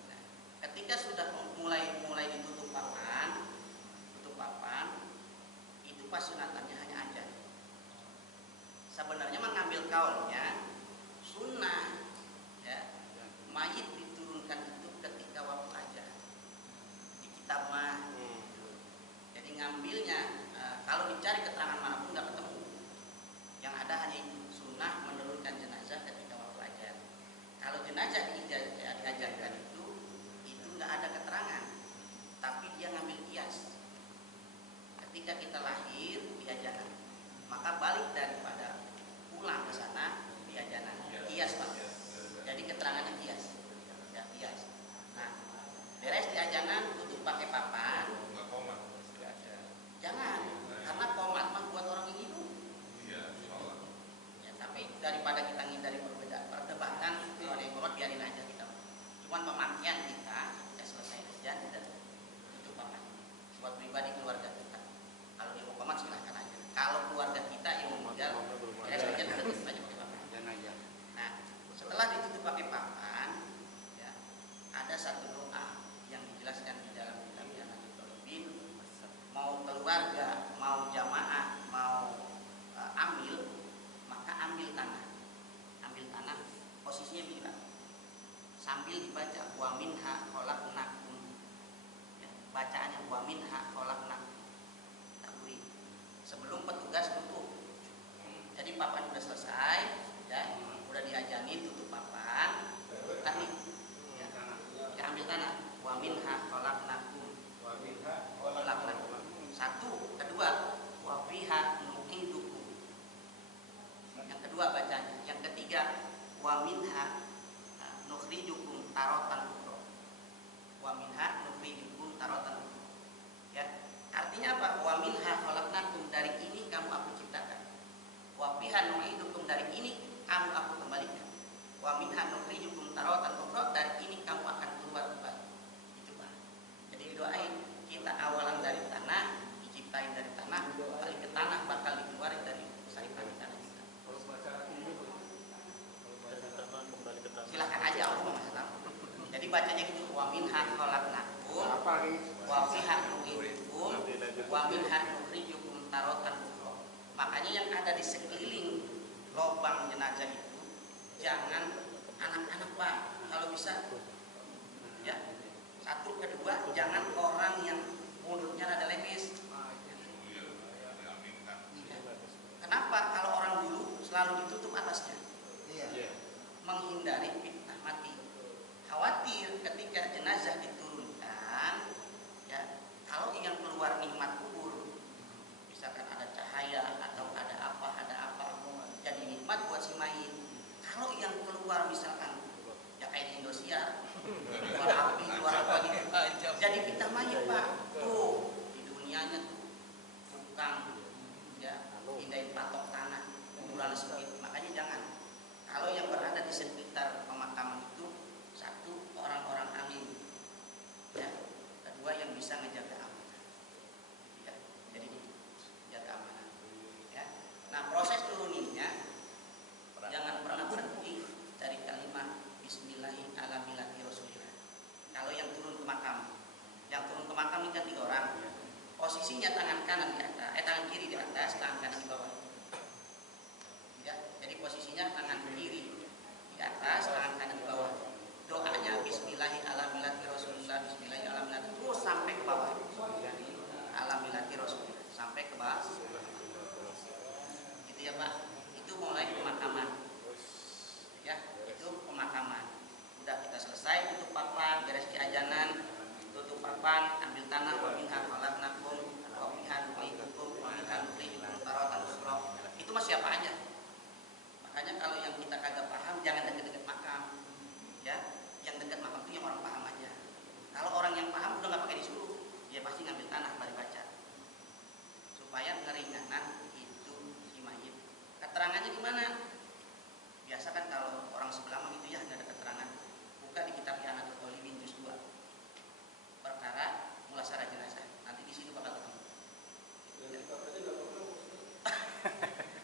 Nah, ketika sudah mulai nukhrijukum taratan ukhra. Wa minha nukhrijukum taratan ukhra. Ya. Artinya apa? Wa minha khalaqnakum, dari ini kamu aku ciptakan. Wa fiha nu'idukum, dari ini kamu aku kembalikan. Wa minha nukhrijukum taratan ukhra, dari ini kamu akan keluar kembali. Itu Pak. Jadi didoain kita awalan dari tanah, diciptain dari tanah, balik ke tanah, bakal dikeluarin dari saipan tanah kita. Silakan aja Allah masalah. Jadi bacanya gitu, wa minha khalaqnakum wa fiha nu'idukum wa minha nukhrijukum taratan ukhra. Makanya yang ada di sekeliling lubang jenazah itu jangan anak-anak Pak, kalau bisa. Ya. Satu, kedua, jangan orang yang mulutnya rada lemes. Kenapa? Kalau orang dulu selalu ditutup atasnya. Menghindari fitnah mati. Khawatir ketika jenazah diturunkan, ya, kalau yang keluar nikmat kubur, misalkan ada cahaya atau ada apa, jadi nikmat buat si mayit. Kalau yang keluar misalkan ya kayak di Indosiar, keluar api, keluar apa gitu, jadi fitnah mayit Pak. Tuh di dunianya tuh tukang ya pindahin patok tanah, kuburan sempit. Makanya jangan. Kalau yang berada di sekitar pemakaman itu, satu, orang-orang alim, ya. Kedua, yang bisa ngejaga amanah, ya. Jadi jaga amanah, ya. Nah, proses turuninnya jangan pernah berhenti dari kalimat Bismillahi ala millati Rasulillah. Kalau yang turun ke makam, ini kan 3 orang. Posisinya tangan kanan di atas, tangan kiri di atas, tangan kanan di bawah. Ya, jadi posisinya tangan kiri di atas, tangan kanan di bawah. Doanya Bismillahi ala millati Rasulillah, Bismillahi ala millati, terus sampai ke bawah. Ala millati Rasulillah sampai ke bawah. Gitu ya Pak. Itu mulai pemakaman. Ya, itu pemakaman. Udah kita selesai, tutup papan, beres diajanan, tutup papan, ambil tanah, wa minha khalaqnakum wa minha nu'idukum wa minha nukhrijukum taratan ukhra. Itu mah siapa aja. Makanya kalau yang kita kagak paham jangan deket-deket makam. Ya, yang dekat makam itu yang orang paham aja. Kalau orang yang paham udah nggak pakai disuruh, dia pasti ngambil tanah balik baca. Supaya ngeringanan itu si mayit. Keterangannya di mana? Biasa kan kalau orang sebelah itu ya nggak ada keterangan. Buka di kitab Yanatul Talibin juz 2. Perkara mulasarah jenazah. Nanti di sini bakal ketemu.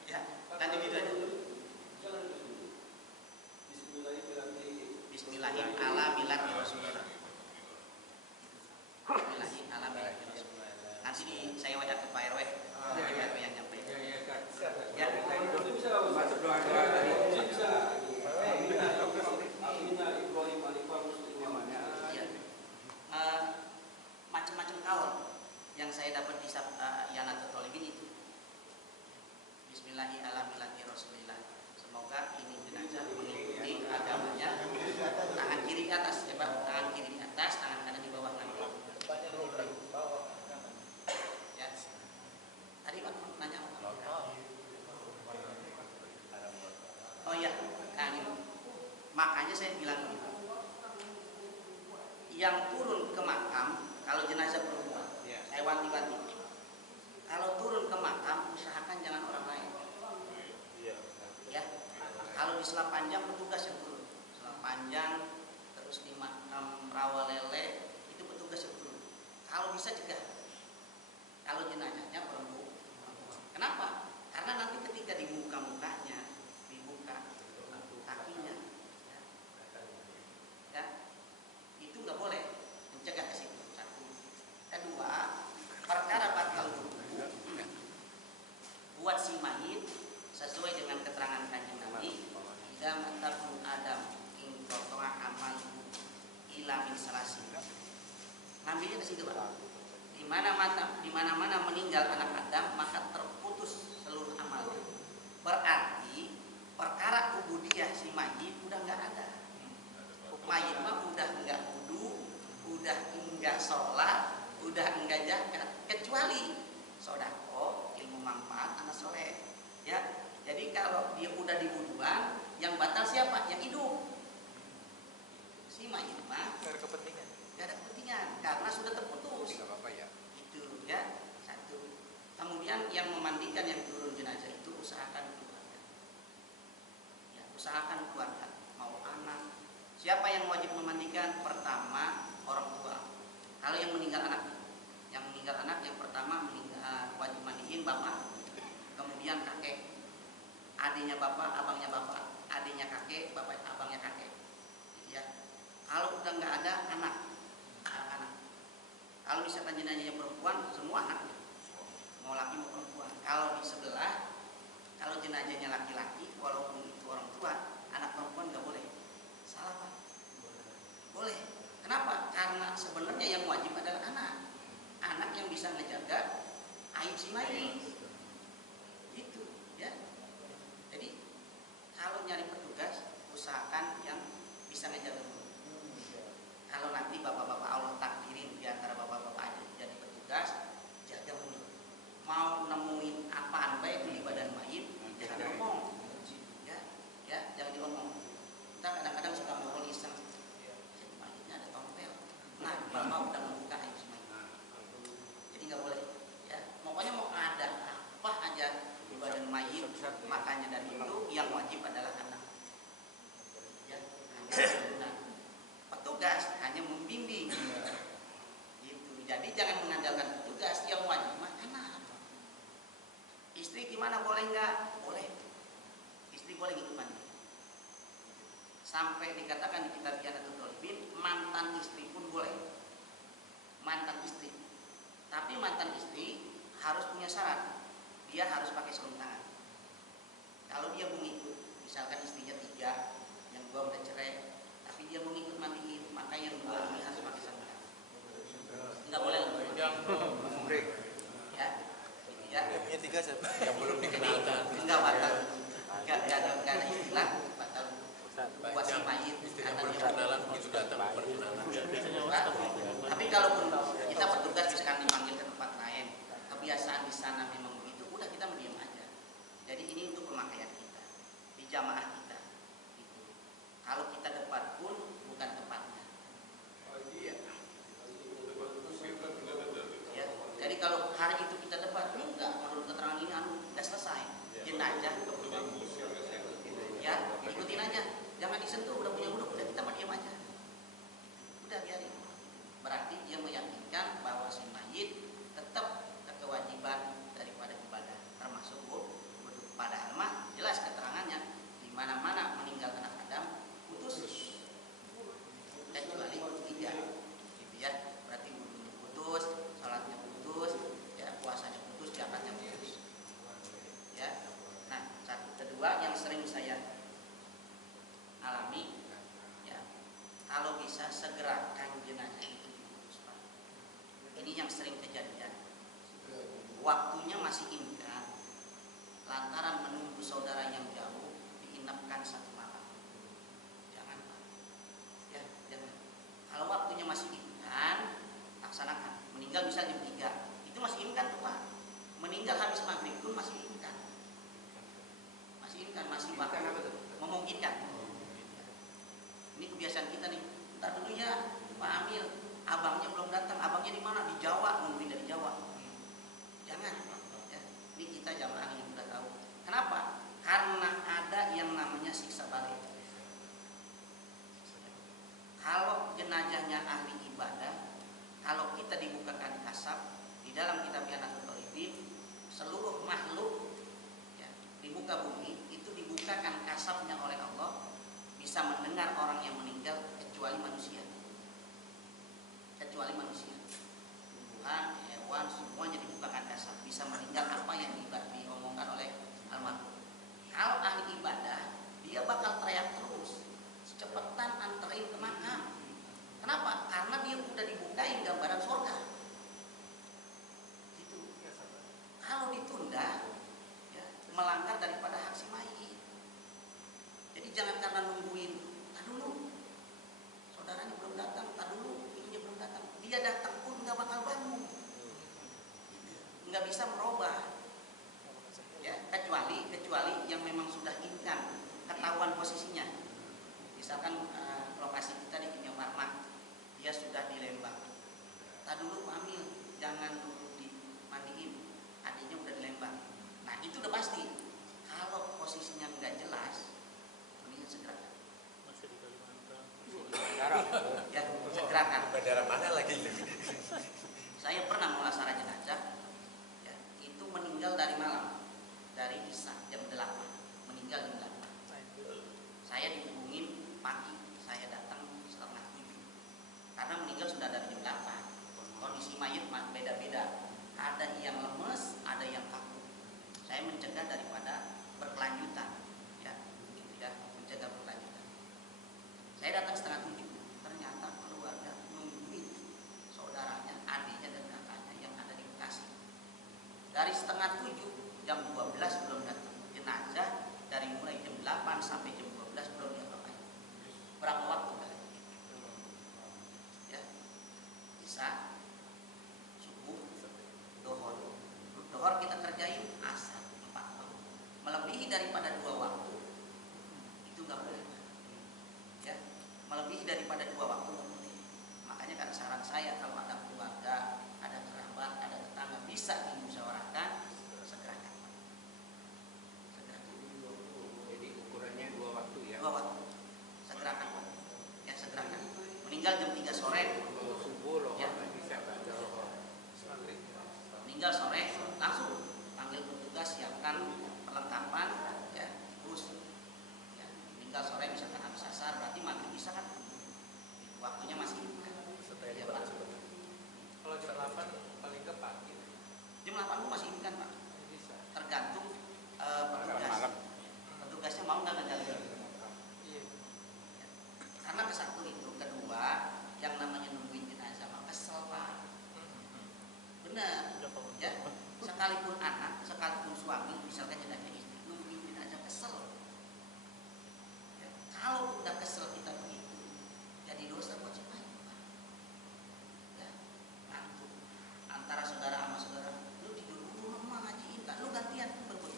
Ya, nanti gitu aja. Bismillahirrahmanirrahim ala millati Rasulillah. Bismillahirrahmanirrahim ala millati Rasulillah. Nanti saya WA ke Pak RW. Pak RW yang nyampe. Ya. Masuk doa-doa tadi. Macam-macam kaul yang saya dapat di Yanatul Talibin itu. Bismillahirrahmanirrahim ala millati Rasulillah. Semoga ini jenazah mengikuti agamanya. Tangan kiri di atas, ya Pak. Tangan kiri di atas, tangan kanan di bawah nanti. Ya. Tadi Pak nanya apa? Oh iya, kan ini. Makanya saya bilang gitu. Yang turun ke makam, kalau jenazah perempuan, saya wanti-wanti. Kalau turun ke makam, usahakan jangan orang lain. Ya, kalau di Selat Panjang petugas yang turun. Selat Panjang, terus di makam Rawalele itu petugas yang turun. Kalau bisa cegah. Kalau jenazahnya perempuan. Kenapa? Karena nanti ketika dibuka mukanya, dibuka kakinya, ya, itu nggak boleh, mencegah ke situ. Satu. Kedua, perkara batal wudu buat si mayit sesuai dengan keterangan Kanjeng Nabi, idza matabnu Adam in qata'a amaluhu ila min salasin. Nabinya ke situ, Pak. Di mana-mana meninggal anak Adam maka terputus seluruh amalnya. Berarti perkara ubudiyah si mayit udah nggak ada. Mayit mah udah nggak wudu, udah enggak sholat, udah enggak zakat, kecuali sodako, ilmu manfaat, anak soleh. Ya, jadi kalau dia udah di wuduan, yang batal siapa? Yang hidup. Siapa yang wajib memandikan? Pertama orang tua. Kalau yang meninggal anak yang pertama wajib mandiin bapak, kemudian kakek, adiknya bapak, abangnya bapak, adiknya kakek, bapak, abangnya kakek. Gitu ya. Kalau udah nggak ada anak. Kalau misalkan jenazahnya perempuan, semua anak, mau laki mau perempuan. Kalau di sebelah, kalau jenazahnya laki-laki, walaupun itu orang tua, anak perempuan nggak boleh. Salah Pak? Boleh. Kenapa? Karena sebenarnya yang wajib adalah anak yang bisa ngejaga aib si mayit. Gitu, ya. Jadi kalau nyari petugas, usahakan yang bisa ngejaga dulu. Kalau nanti bapak-bapak Allah takdirin di antara bapak-bapak aja jadi petugas, jaga dulu. Mau nemuin apaan baik di badan mayit, jangan ngomong. Ya, jangan diomong. Kita kadang-kadang suka ngobrol iseng. Jadi mayitnya ada tompel. Nah, bapak udah membuka aib si mayit. Jadi nggak boleh. Ya, pokoknya mau ada apa aja di badan mayit, makanya dari itu yang wajib adalah anak. Ya, nah, petugas hanya membimbing. Gitu. Jadi jangan mengandalkan petugas, yang wajib mah anak. Istri gimana, boleh nggak? Boleh. Istri boleh ikut mandi. Sampai dikatakan di kitab Janatul Talibin, mantan istri pun boleh. Mantan istri. Tapi mantan istri harus punya syarat. Dia harus pakai sarung tangan. Kalau dia mau ikut, misalkan istrinya 3, yang 2 udah cerai, tapi dia mau ikut mandiin, maka yang 2 ini harus pakai sarung tangan. Enggak boleh break. Ya. Gitu ya. Punya 3 siapa? Yang belum dikenalkan. Enggak batal. Enggak ada istilah batal. Buat si mayit Istrinya belum kenalan begitu datang perkenalan. Tapi kalaupun kita petugas misalkan dipanggil ke tempat lain, kebiasaan di sana memang begitu, udah kita mendiam aja. Jadi ini untuk pemakaian kita di jamaah kita. Gitu. Kalau kita depan pun bukan tempatnya. Ya. Jadi kalau hari itu kita depan, enggak, menurut keterangan ini udah selesai. Jenazah ya, ikutin aja. Jangan disentuh, udah punya wudhu, udah kita diam aja. Udah biarin. Berarti dia meyakinkan bahwa si mayit tetap kewajiban daripada ibadah, termasuk wudhu. Padahal mah jelas keterangannya di mana-mana meninggal anak Adam putus, kecuali 3, gitu ya. Berarti wudhunya putus, salatnya putus, ya puasanya putus, zakatnya putus. Ya. Nah, kedua yang sering saya alami, ya, kalau bisa segerakan jenazah itu dibungkus, Pak. Ini yang sering kejadian. Waktunya masih imkan, lantaran menunggu saudara yang jauh, diinapkan 1 malam. Jangan, Pak. Ya, jangan. Kalau waktunya masih imkan, laksanakan. Meninggal bisa jam 3, itu masih imkan tuh, Pak. Meninggal habis maghrib pun masih imkan. Masih bahkan memungkinkan. Ini kebiasaan kita nih. Ntar dulu ya Pak Amil, abangnya belum datang. Abangnya di mana? Di Jawa, mungkin dari Jawa. Jangan. Ya. Ini kita jamaah yang udah tahu. Kenapa? Karena ada yang namanya siksa balik. Kalau jenazahnya ahli ibadah, kalau kita dibukakan kasab di dalam kitab Janatul Talibin, seluruh makhluk ya, di muka bumi itu dibukakan kasabnya oleh Allah, bisa mendengar orang yang meninggal kecuali manusia. Kecuali manusia. Tumbuhan, hewan, semuanya dibukakan kasab, bisa mendengar apa yang diomongkan oleh almarhum. Kalau ahli ibadah, dia bakal teriak terus, cepetan anterin ke makam. Kenapa? Karena dia udah dibukain gambaran surga. Gitu. Kalau ditunda, ya, melanggar daripada hak si mayit. Jadi jangan karena nungguin, tak dulu, saudaranya belum datang, tak dulu, ininya belum datang. Dia datang pun nggak bakal bangun, nggak bisa merubah. Ya, kecuali yang memang sudah inkan, ketahuan posisinya. Acara mana lagi? Saya pernah mulasarah jenazah, ya, itu meninggal dari malam, dari Isya jam 8, meninggal jam 8. Saya dihubungin pagi, saya datang setengah 7, karena meninggal sudah dari jam 8. Kondisi mayat beda-beda, ada yang lemes, ada yang kaku. Saya mencegah daripada berkelanjutan, ya, gitu ya, mencegah berkelanjutan. Saya datang setengah 7, ternyata keluarga nungguin saudaranya, adiknya dan kakaknya yang ada di Bekasi. Dari setengah 7, jam 12 belum datang. Jenazah dari mulai jam 8 sampai jam 12 belum diapa-apain. Berapa waktu kan? Ya, bisa subuh, dohor. Dohor kita kerjain asar 4 waktu. Melebihi daripada 2 waktu itu nggak boleh. Ya, melebihi daripada 2 waktu nggak boleh. Makanya kan saran saya kalau ada keluarga, ada kerabat, ada tetangga bisa dimusyawarahkan, segerakan. Segerakan. Jadi ukurannya 2 waktu ya. 2 waktu. Segerakan, Pak. Ya, segerakan. Meninggal jam 3 sore, Kalau subuh loh Ya. nggak bisa baca loh. meninggal sore langsung panggil petugas, siapkan perlengkapan, ya, terus ya, meninggal sore misalkan habis asar berarti maghrib bisa kan, waktunya masih ya, Pak. Kalau jam 8 paling ke pagi Jam 8 pun masih kan, Pak, bisa. tergantung petugas, Malam. petugasnya mau nggak ngejaga. Iya. Karena ke satu itu, kedua yang namanya nungguin jenazah mah kesel, Pak. Benar, ya. Sekalipun anak, sekalipun suami, misalkan jenazah istri, nungguin jenazah kesel. Ya. Kalau udah kesel kita begitu, jadi dosa buat siapa? Ya, ngantuk. Antara saudara sama saudara, lu tidur dulu, mama ngajiin, tak lu gantian berbut.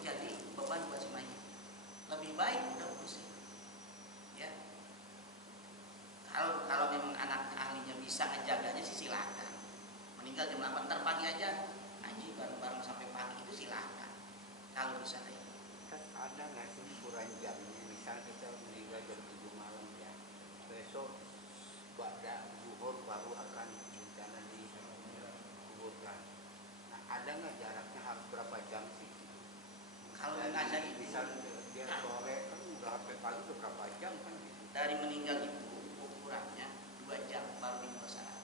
Jadi beban buat si mayit. Lebih baik udah urusin. Ya. Kalau memang anak ahlinya bisa ngejaganya sih silakan. Meninggal jam 8 ntar pagi aja ngaji bareng-bareng sampai pagi itu silakan. Kalau bisa kayak gitu. Kan ada nggak sih ukuran jamnya? Misal kita meninggal jam 7 malam ya, besok pada zuhur baru akan rencana dikuburkan. Nah, ada nggak jaraknya harus berapa jam sih? Kalau Dan jenazah itu misal dia sore kan udah sampai pagi udah berapa jam kan gitu. dari meninggal itu ukurannya 2 jam baru dimulasarah.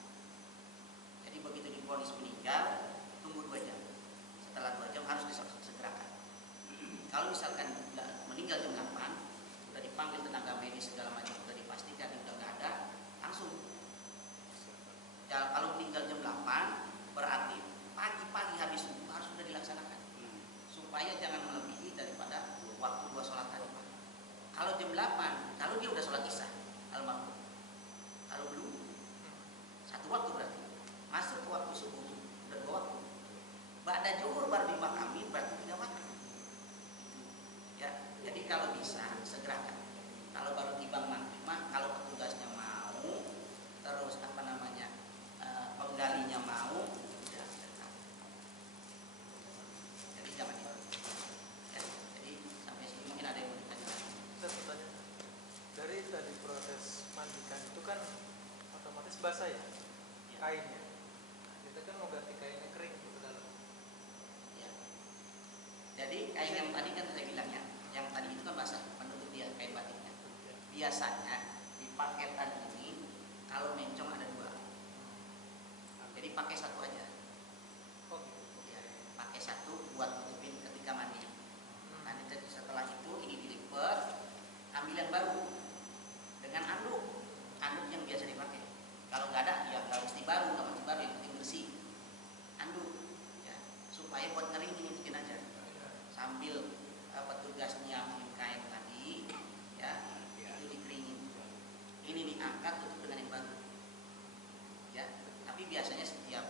Jadi begitu divonis meninggal, tunggu 2 jam. Setelah 2 jam harus disegerakan. Kalau misalkan meninggal jam 8, sudah dipanggil tenaga medis segala macam, sudah dipastikan udah nggak ada, langsung. Ya, kalau meninggal jam 8, berarti pagi-pagi habis subuh harus sudah dilaksanakan. Supaya jangan melebihi daripada waktu 2 sholat tadi, Pak. Kalau jam 8, kalau dia udah sholat isya, almarhum. Kalau belum, 1 waktu berarti. Masuk ke waktu subuh, udah 2 waktu. Ba'da zuhur baru dimakami, berarti 3 waktu. Ya, jadi kalau bisa segerakan. Kalau baru timbang maghrib mah, kalau petugasnya mau, terus apa namanya, penggalinya mau, udah segerakan. Jadi jangan itu. Ya, jadi sampai sini mungkin ada yang mau ditanyakan. Saya mau tanya, dari tadi proses mandikan itu kan otomatis basah ya kainnya. Kita kan mau ganti kainnya kering gitu dalam. Ya. Jadi kain yang tadi kan saya bilang ya, yang tadi itu kan basah, menutup dia kain batiknya. Biasanya di paketan ini kalau mencong ada 2, jadi pakai 1 aja. Oh gitu. Ya, pakai 1 buat tutupin ketika mandi. Nanti setelah itu ini dilipat, ambil yang baru dengan anduk yang biasa dipakai. Kalau nggak ada ya nggak mesti baru, yang penting bersih. Anduk, ya, supaya buat ngeringin itu aja. Sambil petugas nyiapin kain tadi, ya, itu dikeringin. Ini diangkat tutup dengan yang baru. Ya, tapi biasanya setiap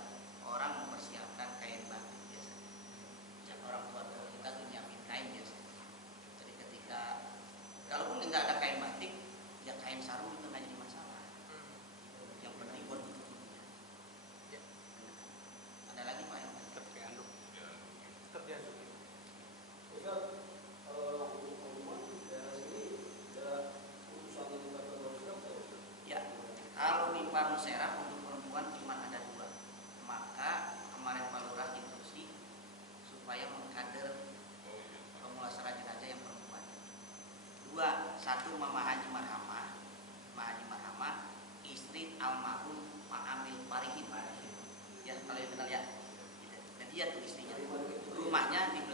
orang mempersiapkan kain batik biasanya. Setiap orang tua kita tuh nyiapin kain biasanya. Jadi ketika kalaupun nggak ada kain batik, ya kain sarung itu nggak jadi masalah. Yang penting buat tutupnya. Ya. Ada lagi Pak yang Tetap kayak anduk. Tetap diaduk. ya musyawarah untuk perempuan cuma ada 2. Maka kemarin Pak Lurah instruksi supaya mengkader pemulasaraan jenazah yang perempuan. 2, 1 Mama Haji Marhamah, istri almarhum Pak Amil Parihin. Ya, kalau yang kenal ya. Dan dia tuh istrinya. Rumahnya di